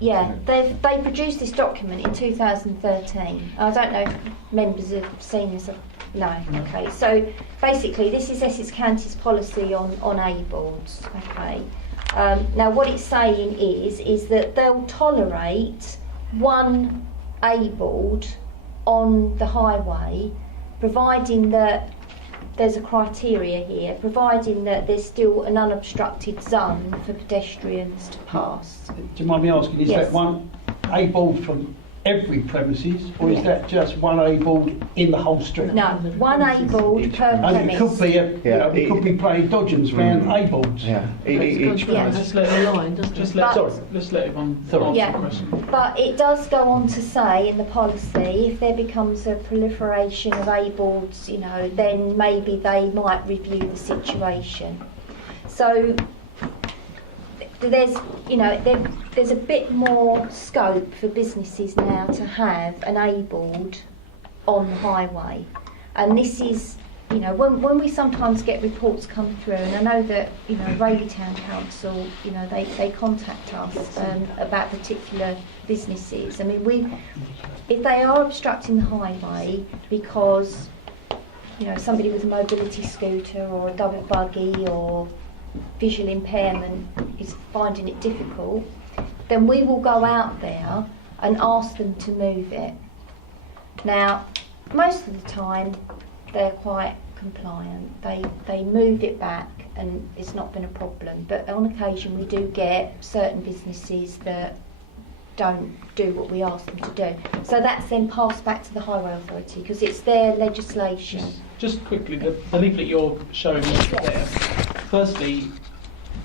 they produced this document in 2013. I don't know if members have seen this. No. Okay. So basically, this is Essex County's policy on A-boards. Okay. Now, what it's saying is that they'll tolerate one A-board on the highway, providing that there's a criteria here, providing that there's still an unobstructed zone for pedestrians to pass. Do you mind me asking, is that one A-board from every premises, or is that just one A-board in the whole street? No, one A-board per premise. It could be we could be playing dodgems round A-boards. Yeah. Just let it line, doesn't it? Let's let him answer the question. But it does go on to say in the policy, if there becomes a proliferation of A-boards, then maybe they might review the situation. So there's a bit more scope for businesses now to have an A-board on the highway, and this is you know, when we sometimes get reports come through, and I know that, you know, Rayleigh Town Council, you know, they contact us about particular businesses. I mean, if they are obstructing the highway because, you know, somebody with a mobility scooter or a double buggy or visual impairment is finding it difficult, then we will go out there and ask them to move it. Now, most of the time, they're quite compliant. They move it back and it's not been a problem. But on occasion we do get certain businesses that don't do what we ask them to do. So that's then passed back to the Highway Authority because it's their legislation. Just quickly, the leaflet you're showing us there, firstly,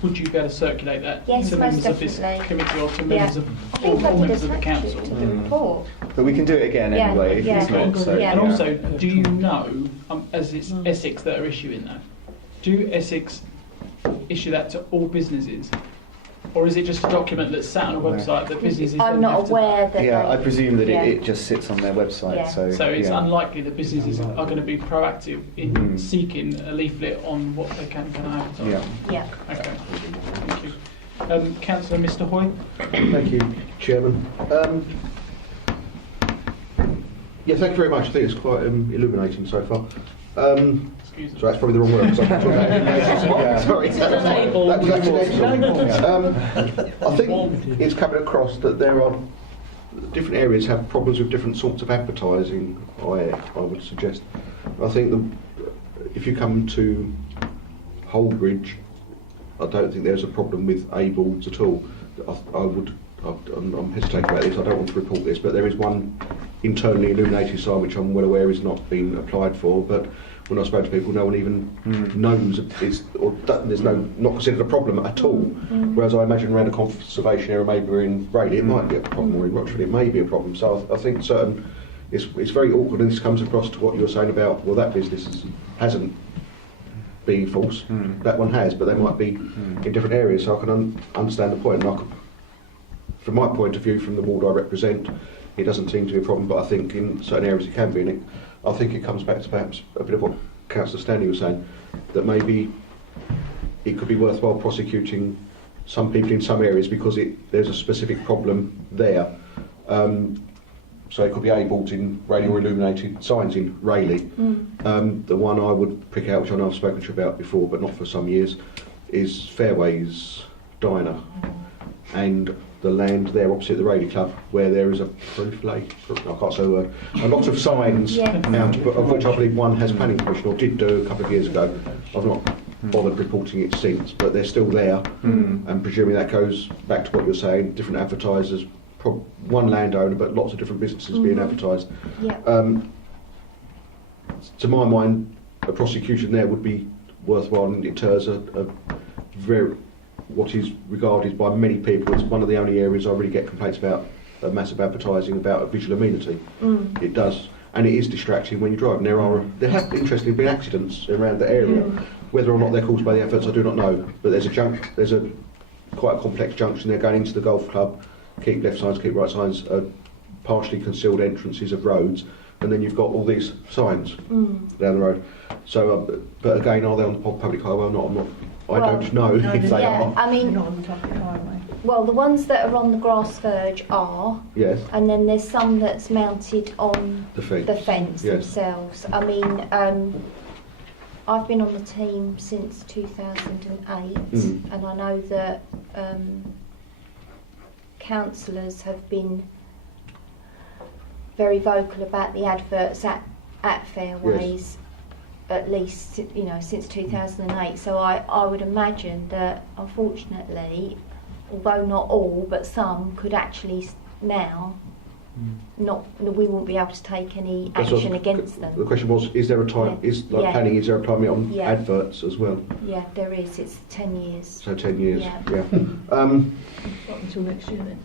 would you be able to circulate that Yes, to members most of this definitely. committee or to Yeah. members of I think all they members did of the attach council? it to the report. But we can do it again Yeah, anyway if yeah. it's not. So, Yeah. And also, do you know, as it's Essex that are issuing that, do Essex issue that to all businesses? Or is it just a document that's sat on a website that businesses I'm then not have to- aware that yeah, they, I presume that yeah. it just sits on their website. Yeah. So, So it's yeah. unlikely that businesses are going to be proactive in seeking a leaflet on what they can advertise. Yeah. Yeah. Okay, thank you. Councillor Mr Hoy? Thank you, Chairman. Yeah, thank you very much. I think it's quite illuminating so far. Excuse me. So that's probably the wrong word. 'Cause I'm talking about information. Sorry, that was accidental. I think it's coming across that there are different areas have problems with different sorts of advertising. I would suggest. I think if you come to Holbridge, I don't think there's a problem with A-boards at all. I'm hesitating about this. I don't want to report this, but there is one internally illuminated sign which I'm well aware is not being applied for. But when I spoke to people, no one even knows it's there's not considered a problem at all. Whereas I imagine around a conservation area, maybe we're in Rayleigh, it might be a problem, or in Rochford, it may be a problem. So I think it's very awkward, and this comes across to what you were saying about that business hasn't been false. That one has, but they might be in different areas. So I can understand the point. And from my point of view, from the ward I represent, it doesn't seem to be a problem, but I think in certain areas it can be. And I think it comes back to perhaps a bit of what Councillor Stanley was saying, that maybe it could be worthwhile prosecuting some people in some areas because there's a specific problem there. So it could be A-boards in Rayleigh or illuminated signs in Rayleigh. The one I would pick out, which I know I've spoken to you about before, but not for some years, is Fairways Diner. And the land there opposite the Rayleigh Club, where there is a a lot of signs, out, of which I believe one has planning permission, or did do a couple of years ago. I've not bothered reporting it since, but they're still there. And presuming that goes back to what you're saying, different advertisers, one landowner, but lots of different businesses being advertised. To my mind, a prosecution there would be worthwhile, and it deters what is regarded by many people as one of the only areas I really get complaints about massive advertising about a visual amenity. It does, and it is distracting when you drive. And there have interestingly been accidents around the area. Whether or not they're caused by the adverts, I do not know. But there's quite a complex junction there going into the golf club. Keep left signs, keep right signs, partially concealed entrances of roads, and then you've got all these signs down the road. So, but again, are they on the public highway or not? I don't know if they are. I mean, Not on the public highway. well, the ones that are on the grass verge are, Yes, and then there's some that's mounted on the fence. the fence Yes. themselves. I mean, I've been on the team since 2008, and I know that councillors have been very vocal about the adverts at Fairways, at least since 2008. So I would imagine that, unfortunately, although not all, but some could actually now we won't be able to take any That's action what- against them. The question was, is there a time, planning, is there a time limit on Yeah. adverts as well? Yeah, there is. It's 10 years. So 10 years, Yeah. Not until next year then.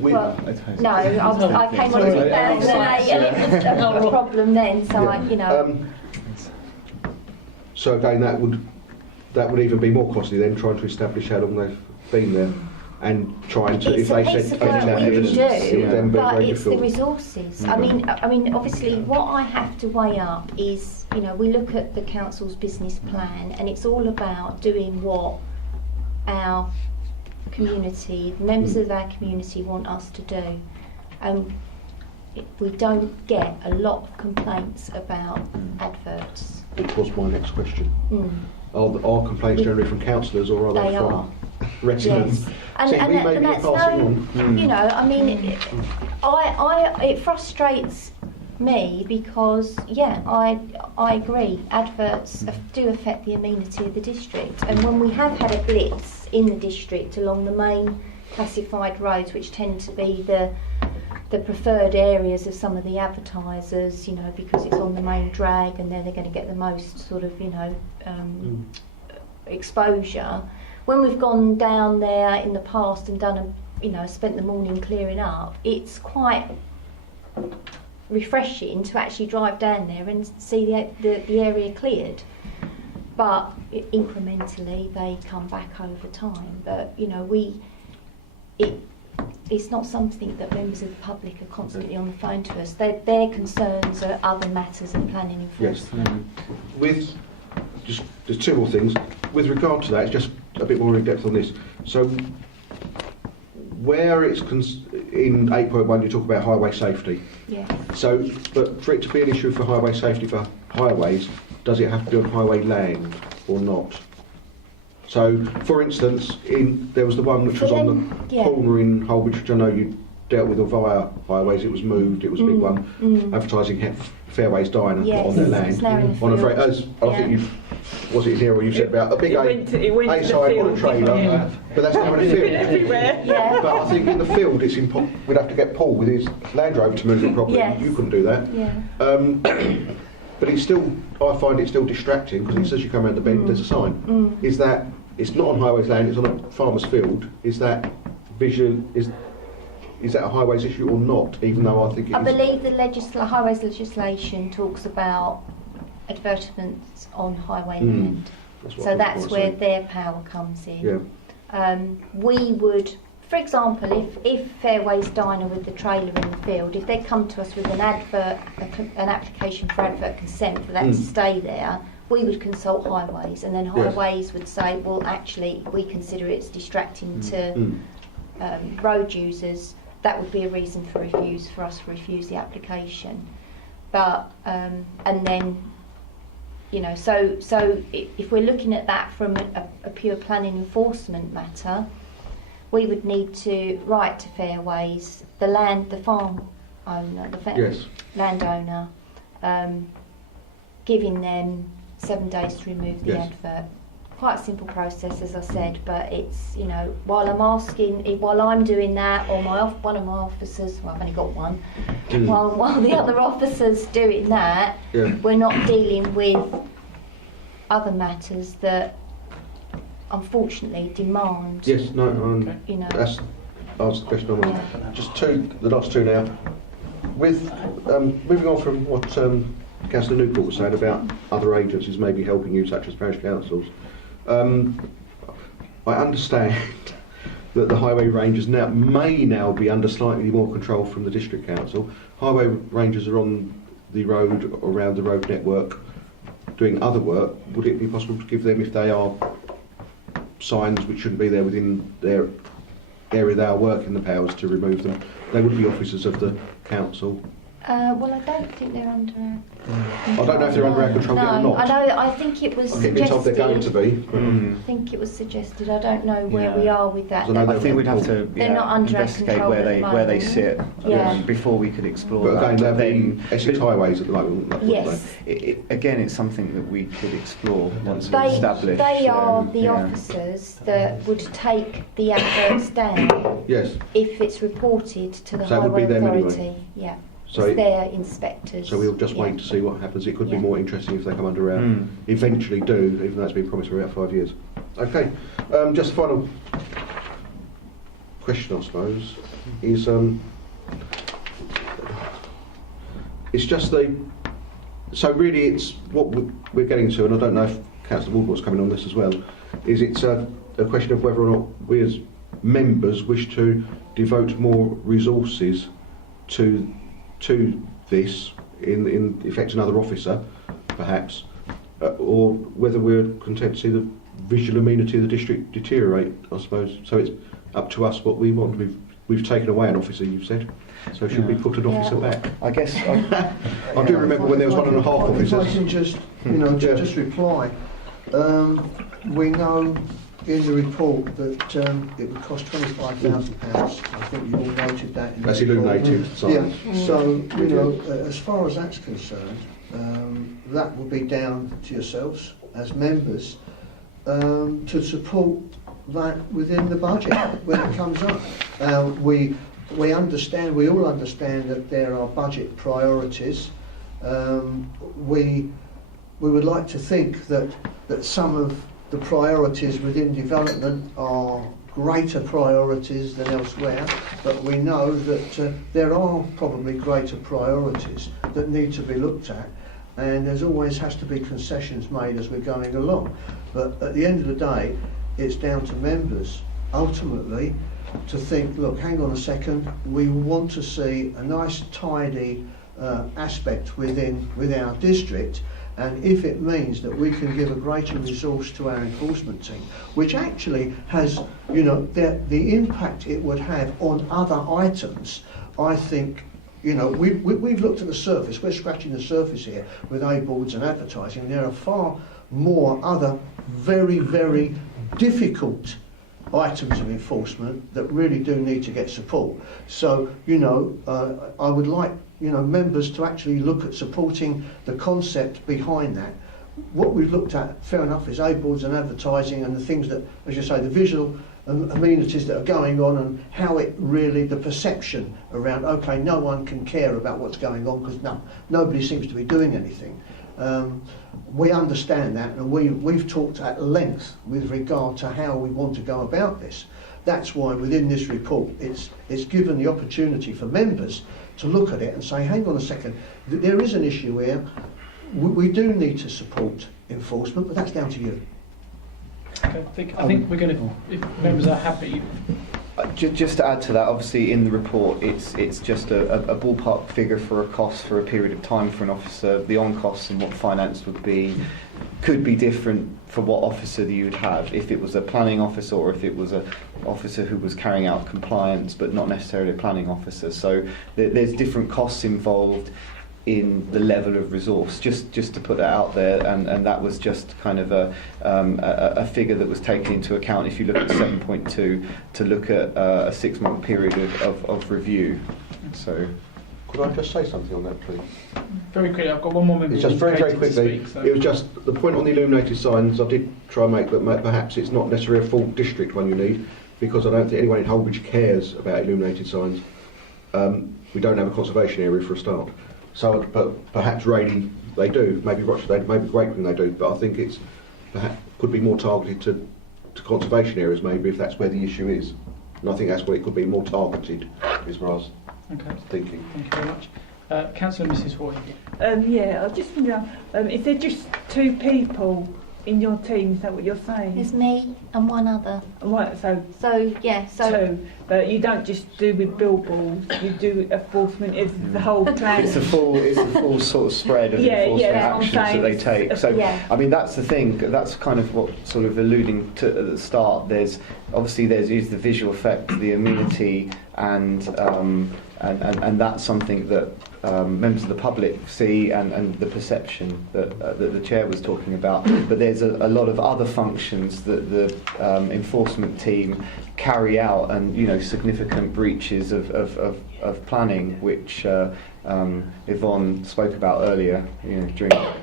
Well, no, I came on in 2008 and it was a problem then, so So again, that would even be more costly then, trying to establish how long they've been there. and trying to, It's if a they piece said of work that we evidence, can it would then do, be but very it's the difficult. resources. I mean, obviously, what I have to weigh up is, you know, we look at the council's business plan, and it's all about doing what our community, members of our community, want us to do. We don't get a lot of complaints about adverts. Which was my next question. Mm. Are complaints generally from councillors or are they They from are. residents? Yes. See, we may and be that's passing on. you know, I mean, it frustrates me because, yeah, I agree, adverts do affect the amenity of the district. And when we have had a blitz in the district along the main classified roads, which tend to be the preferred areas of some of the advertisers, you know, because it's on the main drag and then they're going to get the most sort of, you know, exposure. When we've gone down there in the past and done spent the morning clearing up, it's quite refreshing to actually drive down there and see the area cleared. But incrementally they come back over time. But, you know, it's not something that members of the public are constantly on the phone to us. Their concerns are other matters of planning enforcement. Yes. There's two more things. With regard to that, it's just a bit more in depth on this. So, where it's in 8.1, you talk about highway safety. Yeah. So, but for it to be an issue for highway safety for highways, does it have to be on highway land or not? So, for instance, there was the one which was on the corner in Holbridge, which I know you dealt with via highways. It was moved. It was a big one, advertising Fairways Diner on their land. On a I think was it here or you said about a big A-side on a trailer, but that's now in a field. Yeah. But I think in the field, we'd have to get Paul with his Land Rover to move it properly. Yes. You couldn't do that. Yeah. But it's still, I find it still distracting because it says you come around the bend, there's a sign. Is that, it's not on highways land, it's on a farmer's field, is that vision, is that a highways issue or not, even though I think it is? I believe the highways legislation talks about advertisements on highway land. That's where their power comes in. Yeah. We would, for example, if Fairways Diner with the trailer in the field, if they come to us with an application for advert consent for that to stay there, we would consult highways, and then highways would say, well, actually, we consider it's distracting to road users. That would be a reason for us to refuse the application. But and then, you know, so if we're looking at that from a pure planning enforcement matter, we would need to write to Fairways, the farm owner, landowner, giving them 7 days to remove the advert. Quite a simple process, as I said, but it's, you know, while I'm doing that, or one of my officers, well, I've only got one, while the other officer's doing that, we're not dealing with other matters that unfortunately demand. Yes, no, you know. that's answered the question. Just the last two now. With moving on from what Councillor Newport was saying about other agencies maybe helping you, such as parish councils. I understand that the highway rangers may now be under slightly more control from the district council. Highway rangers are on the road, around the road network, doing other work. Would it be possible to give them, if they are signs which shouldn't be there within their area they are working, the powers to remove them? They would be officers of the council. Well, I don't think they're under our I don't know if they're under our control yet or not. I think it was I'm getting told they're going to be. I think it was suggested. I don't know where we are with that. I think we'd have to they're not under investigate our where they sit before we could explore but that. Again, they're being Essex Highways at the moment. Yes. Again, it's something that we could explore once we've established. They are the officers that would take the adverts down. Yes. If it's reported to the So it would highway be them authority. anyway. Yeah. So it's their inspectors. So we'll just wait to see what happens. It could be more interesting if they come under our, eventually do, even though it's been promised for about 5 years. Okay, just a final question, I suppose, is it's just so really it's what we're getting to, and I don't know if Councillor Waldmore's coming on this as well, is it's a question of whether or not we as members wish to devote more resources to this, in effect another officer, perhaps, or whether we're content to see the visual amenity of the district deteriorate, I suppose. So it's up to us what we want. We've taken away an officer, you've said. So should we put an officer back? I guess I do remember when there was 1.5 officers. If I can just, just reply. We know in the report that it would cost £25,000. I think you all noted that. In That's the report. illuminated signs. Yeah. So as far as that's concerned, that will be down to yourselves as members to support that within the budget when it comes up. We all understand that there are budget priorities. We would like to think that some of the priorities within development are greater priorities than elsewhere, but we know that there are probably greater priorities that need to be looked at, and there's always has to be concessions made as we're going along. But at the end of the day, it's down to members ultimately to think, look, hang on a second, we want to see a nice tidy aspect within our district, and if it means that we can give a greater resource to our enforcement team, which actually has, the impact it would have on other items, I think, we've looked at the surface, we're scratching the surface here with A-boards and advertising. There are far more other very, very difficult items of enforcement that really do need to get support. So, I would like, members to actually look at supporting the concept behind that. What we've looked at, fair enough, is A-boards and advertising and the things that, as you say, the visual amenities that are going on, and how it really, the perception around, okay, no one can care about what's going on because nobody seems to be doing anything. We understand that, and we've talked at length with regard to how we want to go about this. That's why within this report it's given the opportunity for members to look at it and say, hang on a second, there is an issue here. We do need to support enforcement, but that's down to you. Okay, I think we're going to, if members are happy. Just to add to that, obviously in the report it's just a ballpark figure for a cost for a period of time for an officer. The on costs and what finance would be could be different for what officer that you would have, if it was a planning officer or if it was an officer who was carrying out compliance but not necessarily a planning officer. So there's different costs involved in the level of resource, just to put that out there, and that was just kind of a figure that was taken into account if you look at 7.2 to look at a 6-month period of review. So, could I just say something on that, please? Very quickly, I've got one more member. It's just very quickly. Speak, so. It was just the point on the illuminated signs. I did try and make that perhaps it's not necessarily a full district one you need, because I don't think anyone in Holbridge cares about illuminated signs. We don't have a conservation area for a start. So, but perhaps Raleigh they do, maybe Rochdale, maybe Greatland they do, but I think it's perhaps could be more targeted to conservation areas, maybe, if that's where the issue is. And I think that's where it could be more targeted, is what I was thinking. Thank you very much. Councillor Mrs. Hoy. Yeah, I just wonder, is there just 2 people in your team, is that what you're saying? There's me and one other. Right, so 2, but you don't just do with billboards, you do enforcement, is the whole plan. It's a full sort of spread of enforcement actions that they take. So, I mean, that's the thing, that's kind of what sort of alluding to at the start. There's the visual effect, the amenity, and that's something that members of the public see, and the perception that the chair was talking about. But there's a lot of other functions that the enforcement team carry out, and significant breaches of planning, which Yvonne spoke about earlier,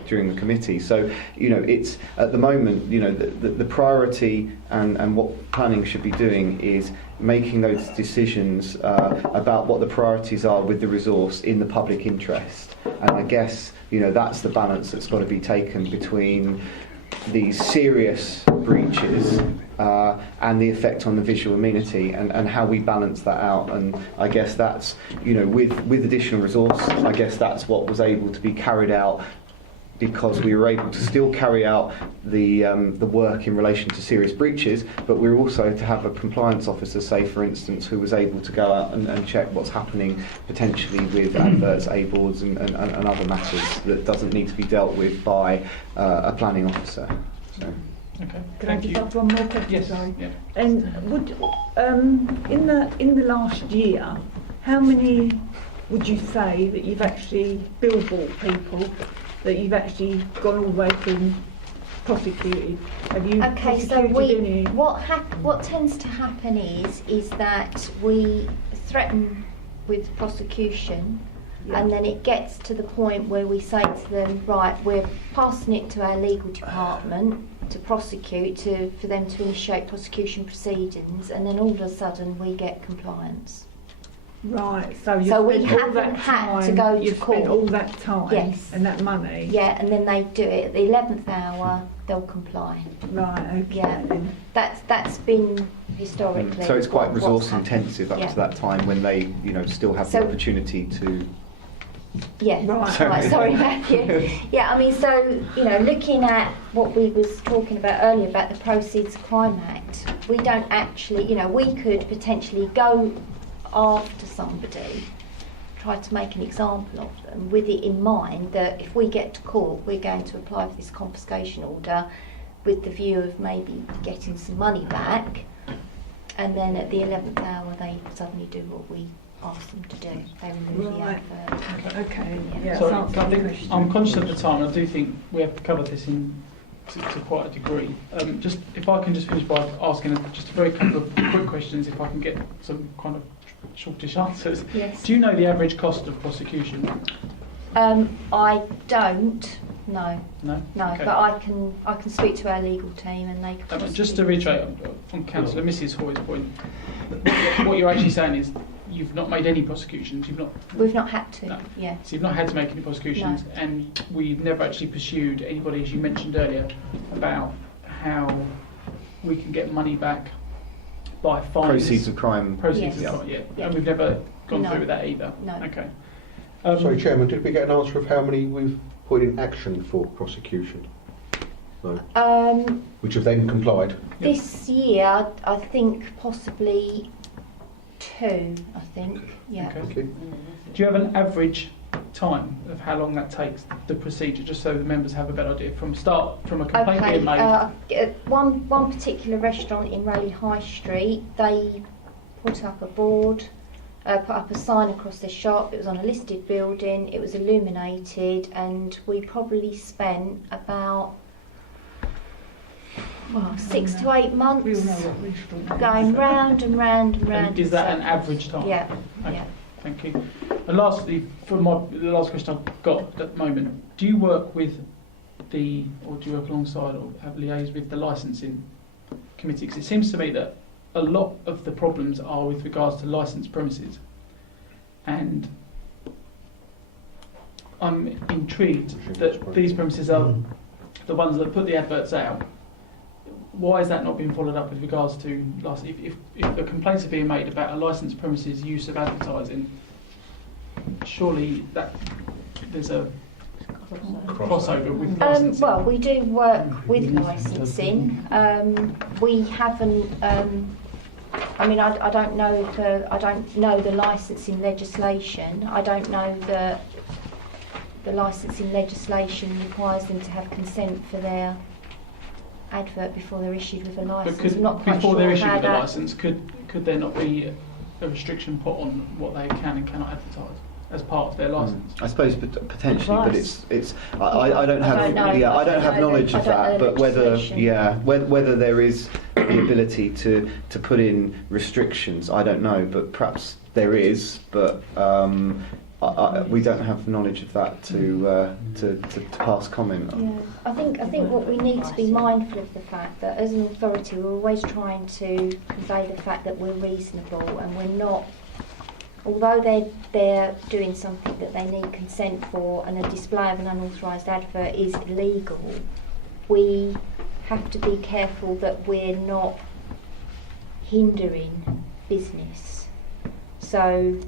during the committee. So, it's at the moment, the priority and what planning should be doing is making those decisions about what the priorities are with the resource in the public interest. And I guess, that's the balance that's got to be taken between these serious breaches and the effect on the visual amenity, and how we balance that out. And I guess that's, with additional resource, I guess that's what was able to be carried out because we were able to still carry out the work in relation to serious breaches, but we were also to have a compliance officer, say for instance, who was able to go out and check what's happening potentially with adverts, A-boards and other matters that doesn't need to be dealt with by a planning officer. So. Okay. Can I just ask one more question? Yes. Sorry. Yeah. And would in the last year, how many would you say that you've actually billboard people that you've actually gone all the way through and prosecuted? Have you Okay, so prosecuted any? what tends to happen is that we threaten with prosecution, and then it gets to the point where we say to them, right, we're passing it to our legal department to prosecute, for them to initiate prosecution proceedings, and then all of a sudden we get compliance. Right, so you So we spent all haven't that had to time, go to you've court. spent all that time Yes. and that money. Yeah, and then they do it at the 11th hour, they'll comply. Right, okay. Yeah, that's been historically. So it's quite what's resource happened. intensive up Yeah. to that time when they, still have So- the opportunity to. Yeah, right, sorry Matthew. Yeah, I mean, so, looking at what we was talking about earlier about the Proceeds of Crime Act, we don't actually, we could potentially go after somebody, try to make an example of them, with it in mind that if we get to court, we're going to apply for this confiscation order with the view of maybe getting some money back, and then at the 11th hour they suddenly do what we ask them to do. They remove Right. the advert. Okay, yeah. So that's I the think question. I'm conscious of the time. I do think we have to cover this to quite a degree. Just if I can just finish by asking just a very couple of quick questions, if I can get some kind of shortish answers. Yes. Do you know the average cost of prosecution? I don't. No. No. No, Okay. but I can speak to our legal team and they can. Just to reiterate from Councillor Mrs. Hoy's point, what you're actually saying is you've not made any prosecutions. We've not had to. No. Yeah. So you've not had to make any prosecutions, and we've never actually pursued anybody, as you mentioned earlier, about how we can get money back by fines. Proceeds of crime. Proceeds Yes. of crime, yeah. Yeah. And we've never gone No. through with that either. No. Okay. Sorry, Chairman, did we get an answer of how many we've put in action for prosecution? No. Which have then complied? This year, I think possibly 2. I think. Yeah. Okay. Okay. Do you have an average time of how long that takes, the procedure, just so the members have a better idea from a complaint being made? One particular restaurant in Raleigh High Street, they put up a board, put up a sign across their shop. It was on a listed building. It was illuminated, and we probably spent about 6 to 8 months We all know what restaurant that is. going round and round and round. And is in that an circles. average time? Yeah. Okay. Yeah. Thank you. And lastly, the last question I've got at the moment, do you work with or do you work alongside or have liaised with the licensing committee? Because it seems to me that a lot of the problems are with regards to licensed premises. And I'm intrigued that these premises are the ones that put the adverts out. Why is that not being followed up with regards to if the complaints are being made about a licensed premises use of advertising? Surely there's a crossover with licensing. Well, we do work with licensing. We haven't. I mean, I don't know the licensing legislation. I don't know that the licensing legislation requires them to have consent for their advert before they're issued with a But licence. I'm not quite before sure they're issued how with a that- licence, could there not be a restriction put on what they can and cannot advertise as part of their licence? I suppose potentially, but Advice. it's I don't have I don't know. I don't have knowledge of I don't know that. the But whether legislation. whether there is the ability to put in restrictions, I don't know. But perhaps there is. But we don't have knowledge of that to pass comment on. Yeah, I think what we need to be mindful of the fact that as an authority we're always trying to convey the fact that we're reasonable and we're not. Although they're doing something that they need consent for and a display of an unauthorised advert is illegal, we have to be careful that we're not hindering business. So,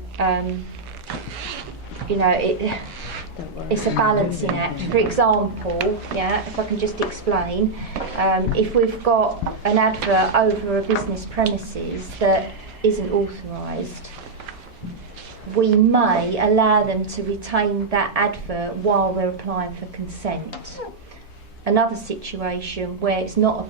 it's a balancing act. For example, yeah, if I can just explain, if we've got an advert over a business premises that isn't authorised, we may allow them to retain that advert while they're applying for consent. Another situation where it's not on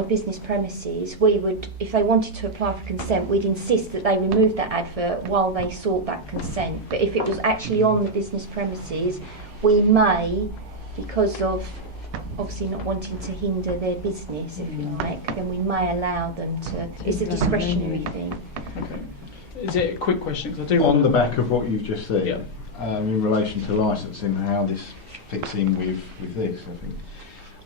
a business premises, we would, if they wanted to apply for consent, we'd insist that they remove that advert while they sought that consent. But if it was actually on the business premises, we may, because of obviously not wanting to hinder their business, if you like, then we may allow them to. It's a discretionary thing. Okay. Is it a quick question? 'Cause I do On want the back of what you've just said, Yeah. in relation to licensing, how this fits in with this, I think.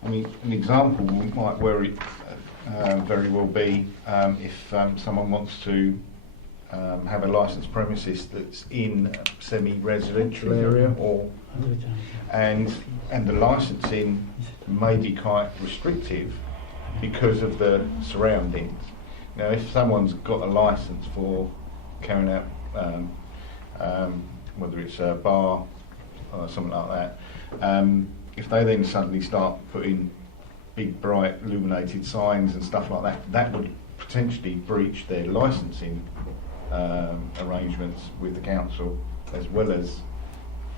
I mean, an example might very well be if someone wants to have a licensed premises that's in a semi-residential area, and the licensing may be quite restrictive because of the surroundings. Now, if someone's got a license for carrying out, whether it's a bar or something like that, if they then suddenly start putting big, bright, illuminated signs and stuff like that, that would potentially breach their licensing arrangements with the council, as well as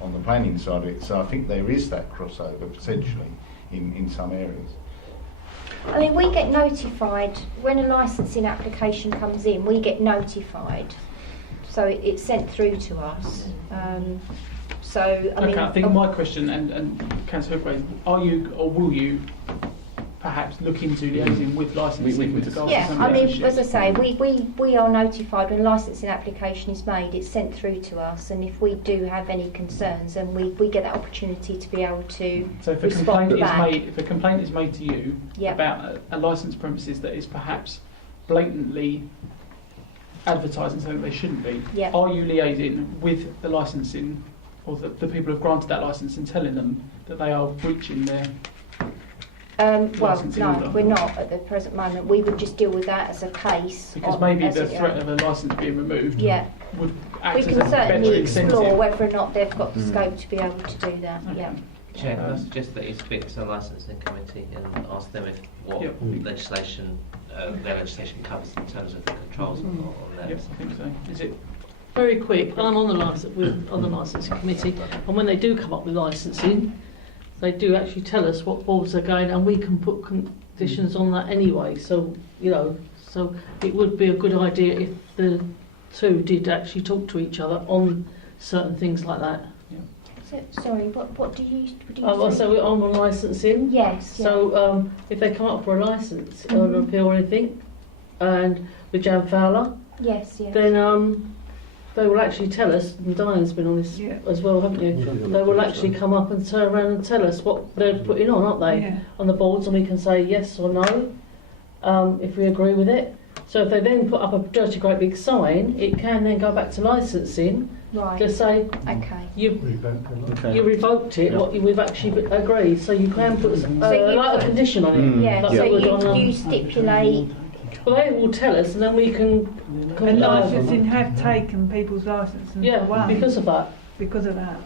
on the planning side of it. So I think there is that crossover potentially in some areas. I mean, we get notified when a licensing application comes in. We get notified, so it's sent through to us. So I mean, I think my question and Councillor Hook, are you or will you perhaps look into liaising with licensing with regards to some I of the mean, issues? as I say, we are notified when a licensing application is made. It's sent through to us, and if we do have any concerns, then we get that opportunity to be able to So if a respond complaint back. if a complaint is made to you Yep. about a licensed premises that is perhaps blatantly advertising something they shouldn't be, Yep. are you liaising with the licensing or the people who have granted that licence and telling them that they are breaching their Well, licensing no, order? we're not at the present moment. We would just deal with that as a case. Because maybe the threat of a licence being removed Yeah. would We act as can a better certainly explore incentive. whether or not they've got the scope to be able to do that. Yeah. Chair, can I suggest that you speak to the licensing committee and ask them if what Yep. legislation their legislation covers in terms of the controls on that. Yes, I think so. Is it? Very quick. I'm on the licensing committee, and when they do come up with licensing, they do actually tell us what boards are going, and we can put conditions on that anyway. So so it would be a good idea if the two did actually talk to each other on certain things like that. So, sorry, what do you Well, say? so we're on licensing. Yes. So if they come up for a license or an appeal or anything, and with Jan Fowler, Yes. then they will actually tell us, and Diane's been on this as well, haven't you? They will actually come up and turn around and tell us what they're putting on, aren't they? Yeah. On the boards, and we can say yes or no, if we agree with it. So if they then put up a dirty great big sign, it can then go back to licensing Right. to say Okay. you revoked it, what we've actually agreed. So you can put like a condition on it. Yeah. Like So they would on you stipulate. well, they will tell us, and then we can. And licensing have taken people's licences Yeah, away because of that. because of that.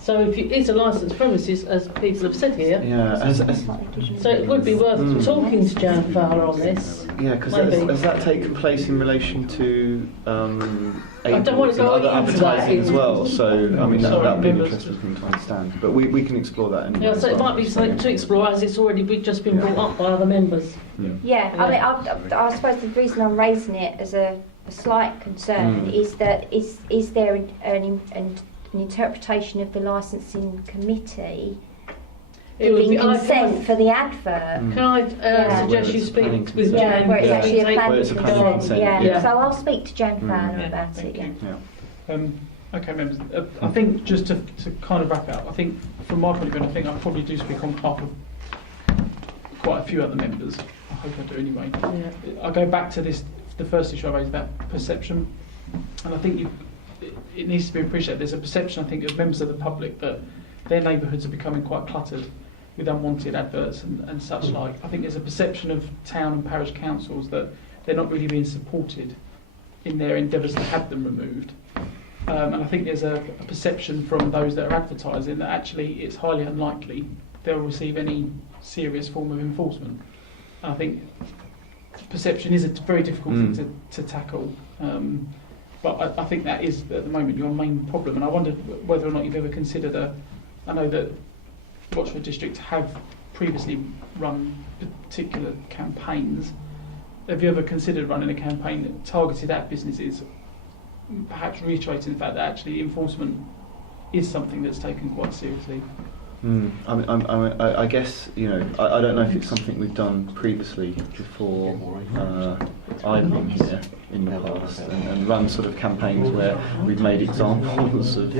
So if it's a licensed premises, as people have said here, Yeah, so it would be worth talking to Jan Fowler on this. yeah, because Maybe. has that taken place in relation to I don't want to go other into that advertising as well? So I mean Sorry, that'd be an members. interesting thing to understand. But we can explore that anyway. Yeah, as so it well. might be something to explore, as it's already just been brought up by other members. Yeah. I mean, I suppose the reason I'm raising it as a slight concern is that is there an interpretation of the licensing committee It would giving be- I consent can- for the advert? Can I Yeah. suggest you Where it's speak planning with consent. Jan? Where it's actually a Take- planning Where it's a planning consent. consent, Yeah. yeah. So I'll speak to Jan Fowler Yeah, about thank it. Yeah. Yeah. Okay, members. I think just to kind of wrap it up, I think from my point of view, I think I probably do speak on behalf of quite a few other members. I hope I do anyway. Yeah. I go back to the first issue I raised about perception, and I think it needs to be appreciated. There's a perception, I think, of members of the public that their neighbourhoods are becoming quite cluttered with unwanted adverts and such like. I think there's a perception of town and parish councils that they're not really being supported in their endeavours to have them removed. And I think there's a perception from those that are advertising that actually it's highly unlikely they'll receive any serious form of enforcement. And I think perception is a very difficult thing to tackle. But I think that is, at the moment, your main problem. And I wondered whether or not you've ever considered I know that Rochford District have previously run particular campaigns. Have you ever considered running a campaign that targeted at businesses, perhaps reiterating the fact that actually enforcement is something that's taken quite seriously? I guess, you know, I don't know if it's something we've done previously before I've been here in the past and run sort of campaigns where we've made examples of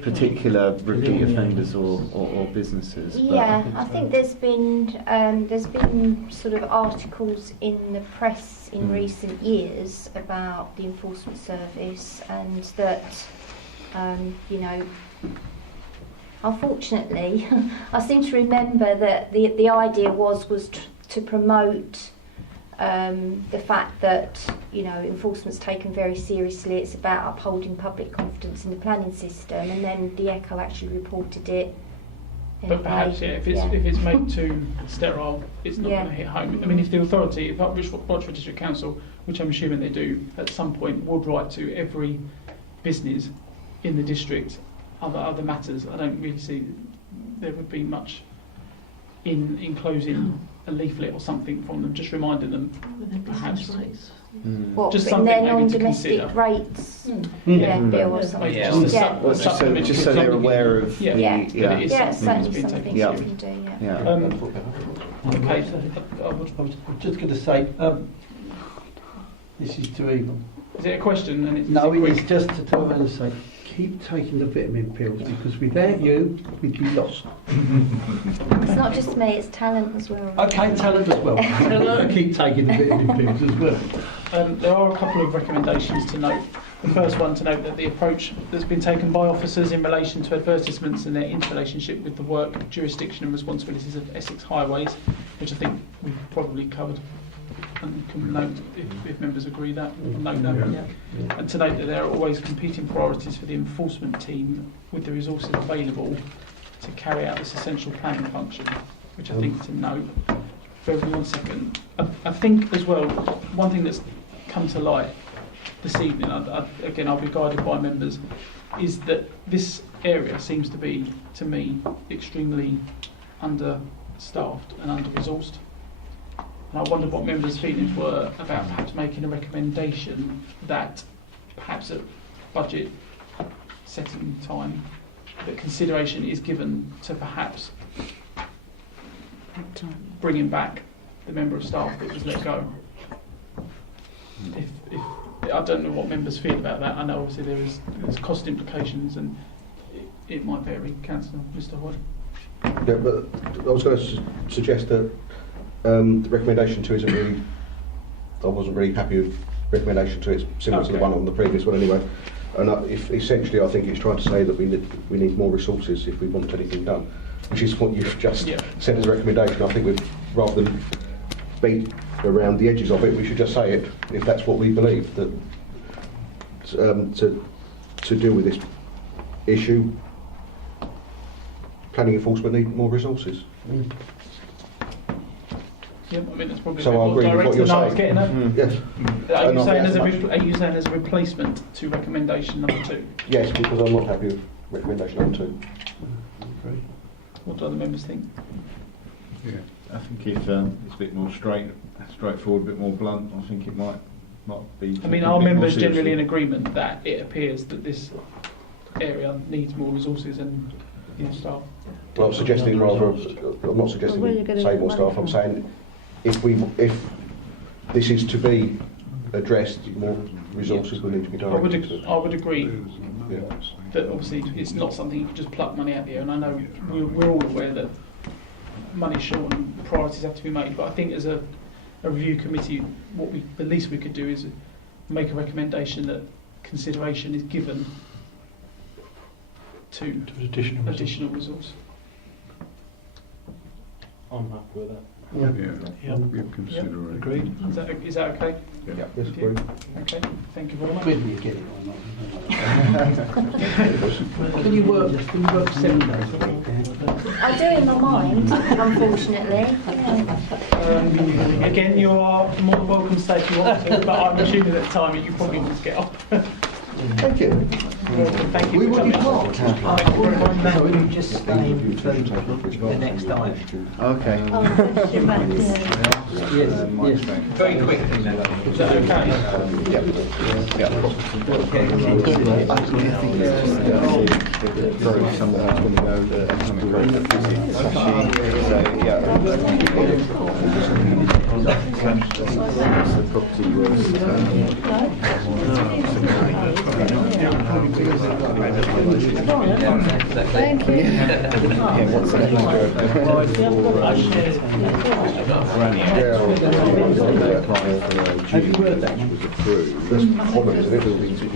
particular repeat offenders or businesses. Yeah, I think there's been sort of articles in the press in recent years about the enforcement service, and that you know, unfortunately, I seem to remember that the idea was to promote the fact that, you know, enforcement's taken very seriously. It's about upholding public confidence in the planning system, and then the Echo actually reported it. But perhaps, if it's made too sterile, it's not going to hit home. I mean, if the authority, if Rochford District Council, which I'm assuming they do, at some point would write to every business in the district other matters, I don't really see there would be much in enclosing a leaflet or something from them, just reminding them, perhaps. What, just in their something maybe to non-domestic consider. rates Yeah. bill or something? Just so they're aware of yeah. Yeah, It's certainly something you can do, Okay, I was just going to say, this is to Eva. Is it a question? And No, it's just to tell her to say, keep taking the vitamin pills, because without you, we'd be lost. It's not just me, it's talent as well. Okay, talent as well. Tell her to keep taking the vitamin pills as well. There are a couple of recommendations to note. The first one to note that the approach that's been taken by officers in relation to advertisements and their interrelationship with the work, jurisdiction and responsibilities of Essex Highways, which I think we've probably covered and can note if members agree that, we'll note that. And to note that there are always competing priorities for the enforcement team with the resources available to carry out this essential planning function, which I think to note. Bear with me 1 second. I think as well, one thing that's come to light this evening, again I'll be guided by members, is that this area seems to be, to me, extremely understaffed and under-resourced. And I wonder what members' feelings were about perhaps making a recommendation that perhaps at budget setting time that consideration is given to perhaps bringing back the member of staff that was let go. If I don't know what members feel about that. I know obviously there's cost implications and it might vary. Councillor, Mr. Hoy. Yeah, but I was going to suggest that the recommendation 2 isn't really. I wasn't really happy with recommendation 2. It's similar to the one on the previous one anyway. And if essentially, I think it's trying to say that we need more resources if we want anything done, which is what you've just said as a recommendation. I think we'd rather than beat around the edges of it, we should just say it if that's what we believe, that to deal with this issue, planning enforcement need more resources. Yeah, I mean, that's probably So I agree with what you're saying. I was getting at. Yes. Are you saying as a replacement to recommendation number 2? Yes, because I'm not happy with recommendation number 2. What do other members think? Yeah, I think if it's a bit more straightforward, a bit more blunt, I think it might be. I mean, are members generally in agreement that it appears that this area needs more resources and staff? Well, I'm suggesting rather. I'm not suggesting we say more staff. I'm saying if this is to be addressed, more resources will need to be directed. I would agree that obviously it's not something you can just pluck money out the air, and I know we're all aware that money's short and priorities have to be made. But I think as a review committee, the least we could do is make a recommendation that consideration is given to additional resource. I'm happy with that. Give consideration. Agreed. Is that okay? Yes, agreed. Okay, thank you very much. Whether you get it or not. Can you work 7 days? I do in my mind, unfortunately. Yeah. Again, you are more than welcome to stay if you want to, but I'm assuming at the time you probably need to get off. Thank you. Thank you We for will be coming. part. Thank you very much. No, we can just stay for the next item. Okay. Oh, that's your man, yeah. Yes, yes. Very quickly now. Is that okay? Growth, some of that's going to go, economic growth, the property was. Thank you. Yeah, what's the Have you heard that was approved? That's common, isn't it? Buildings which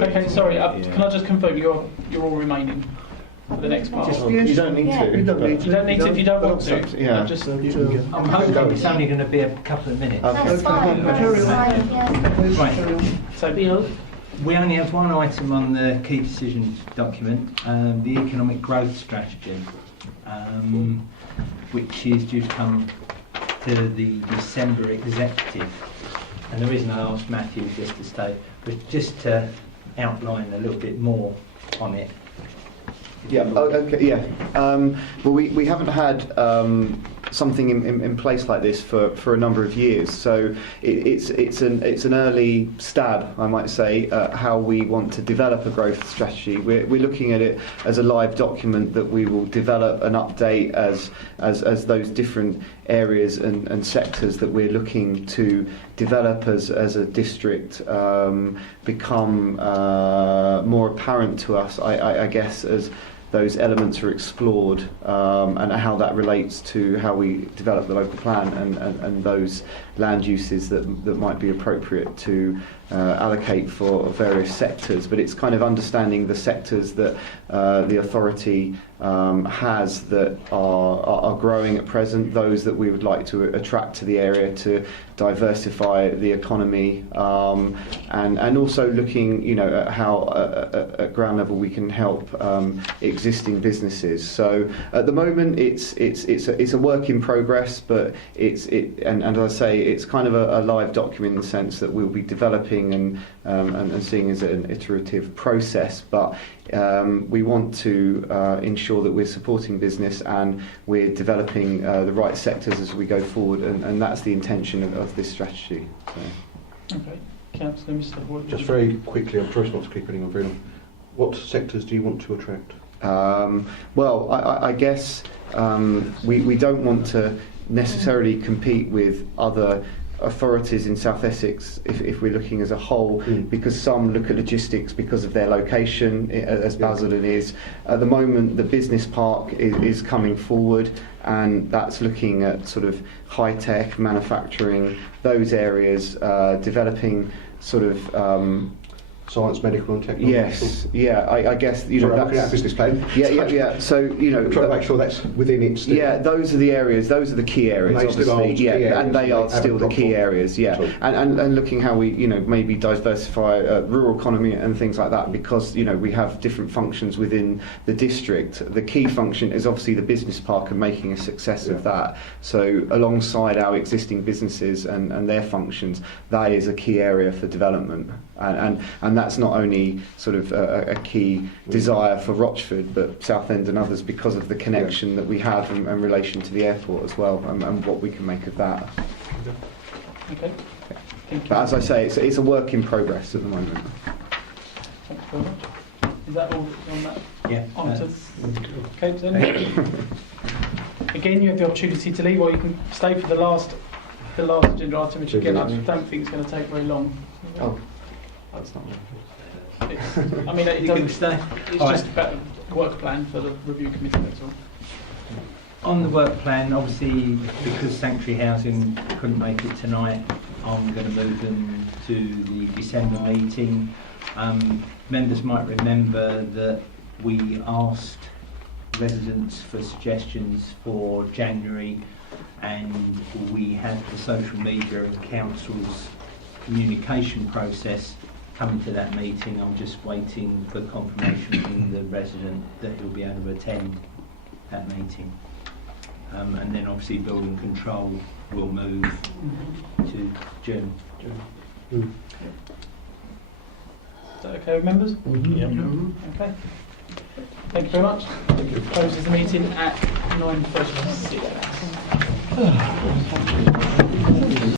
Okay, sorry, can I just confirm you're all remaining for the next part? You don't need to. You don't need to. You don't need to if you don't want to. Yeah. Just, I'm hoping it's only going to be a couple of minutes. That's fine. That's fine, yeah. Right. so, We only have one item on the key decisions document, the economic growth strategy, which is due to come to the December executive. And the reason I asked Matthew just to stay was just to outline a little bit more on it. Yeah. Okay. Yeah. Well, we haven't had something in place like this for a number of years, so it's an early stab, I might say, at how we want to develop a growth strategy. We're looking at it as a live document that we will develop and update as those different areas and sectors that we're looking to develop as a district become more apparent to us, I guess, as those elements are explored and how that relates to how we develop the local plan and those land uses that might be appropriate to allocate for various sectors. But it's kind of understanding the sectors that the authority has that are growing at present, those that we would like to attract to the area to diversify the economy, and also looking, at how at ground level we can help existing businesses. So at the moment it's a work in progress, but and as I say, it's kind of a live document in the sense that we'll be developing and seeing as an iterative process, but we want to ensure that we're supporting business and we're developing the right sectors as we go forward, and that's the intention of this strategy. So. okay, Councillor Mr. Hoyle. just very quickly, I'm trying not to keep anyone very long. What sectors do you want to attract? Well, I guess we don't want to necessarily compete with other authorities in South Essex if we're looking as a whole, because some look at logistics because of their location, as Basildon is. At the moment, the business park is coming forward, and that's looking at sort of high-tech manufacturing, those areas, developing sort of Science, medical and technology? Yes, yeah, I guess, Sorry, I'm looking at a business plan. Yeah. So, I'm trying to make sure that's within it still. Yeah, those are the areas, those are the key areas, And they still obviously. are key areas, and they are they still the haven't key dropped off. areas, yeah. Sorry. And looking how we, maybe diversify rural economy and things like that, because, we have different functions within the district. The key function is obviously the business park and making a success of that. So alongside our existing businesses and their functions, that is a key area for development. And that's not only sort of a key desire for Rochford, but Southend and others, because of the connection that we have in relation to the airport as well, and what we can make of that. Okay. Thank you. But as I say, it's a work in progress at the moment. Thank you very much. Is that all on that? Yeah. Item? Okay, then. Again, you have the opportunity to leave, or you can stay for the last agenda item, which again I don't think is going to take very long. Oh, that's not. It You can stay. It's All just right. about the work plan for the review committee, that's all. On the work plan, obviously, because Sanctuary Housing couldn't make it tonight, I'm going to move them to the December meeting. Members might remember that we asked residents for suggestions for January, and we had the social media and council's communication process coming to that meeting. I'm just waiting for confirmation from the resident that he'll be able to attend that meeting. And then obviously building control will move to June. Is that okay with members? Yeah. Okay. Thank you very much. Closes the meeting at 9:36.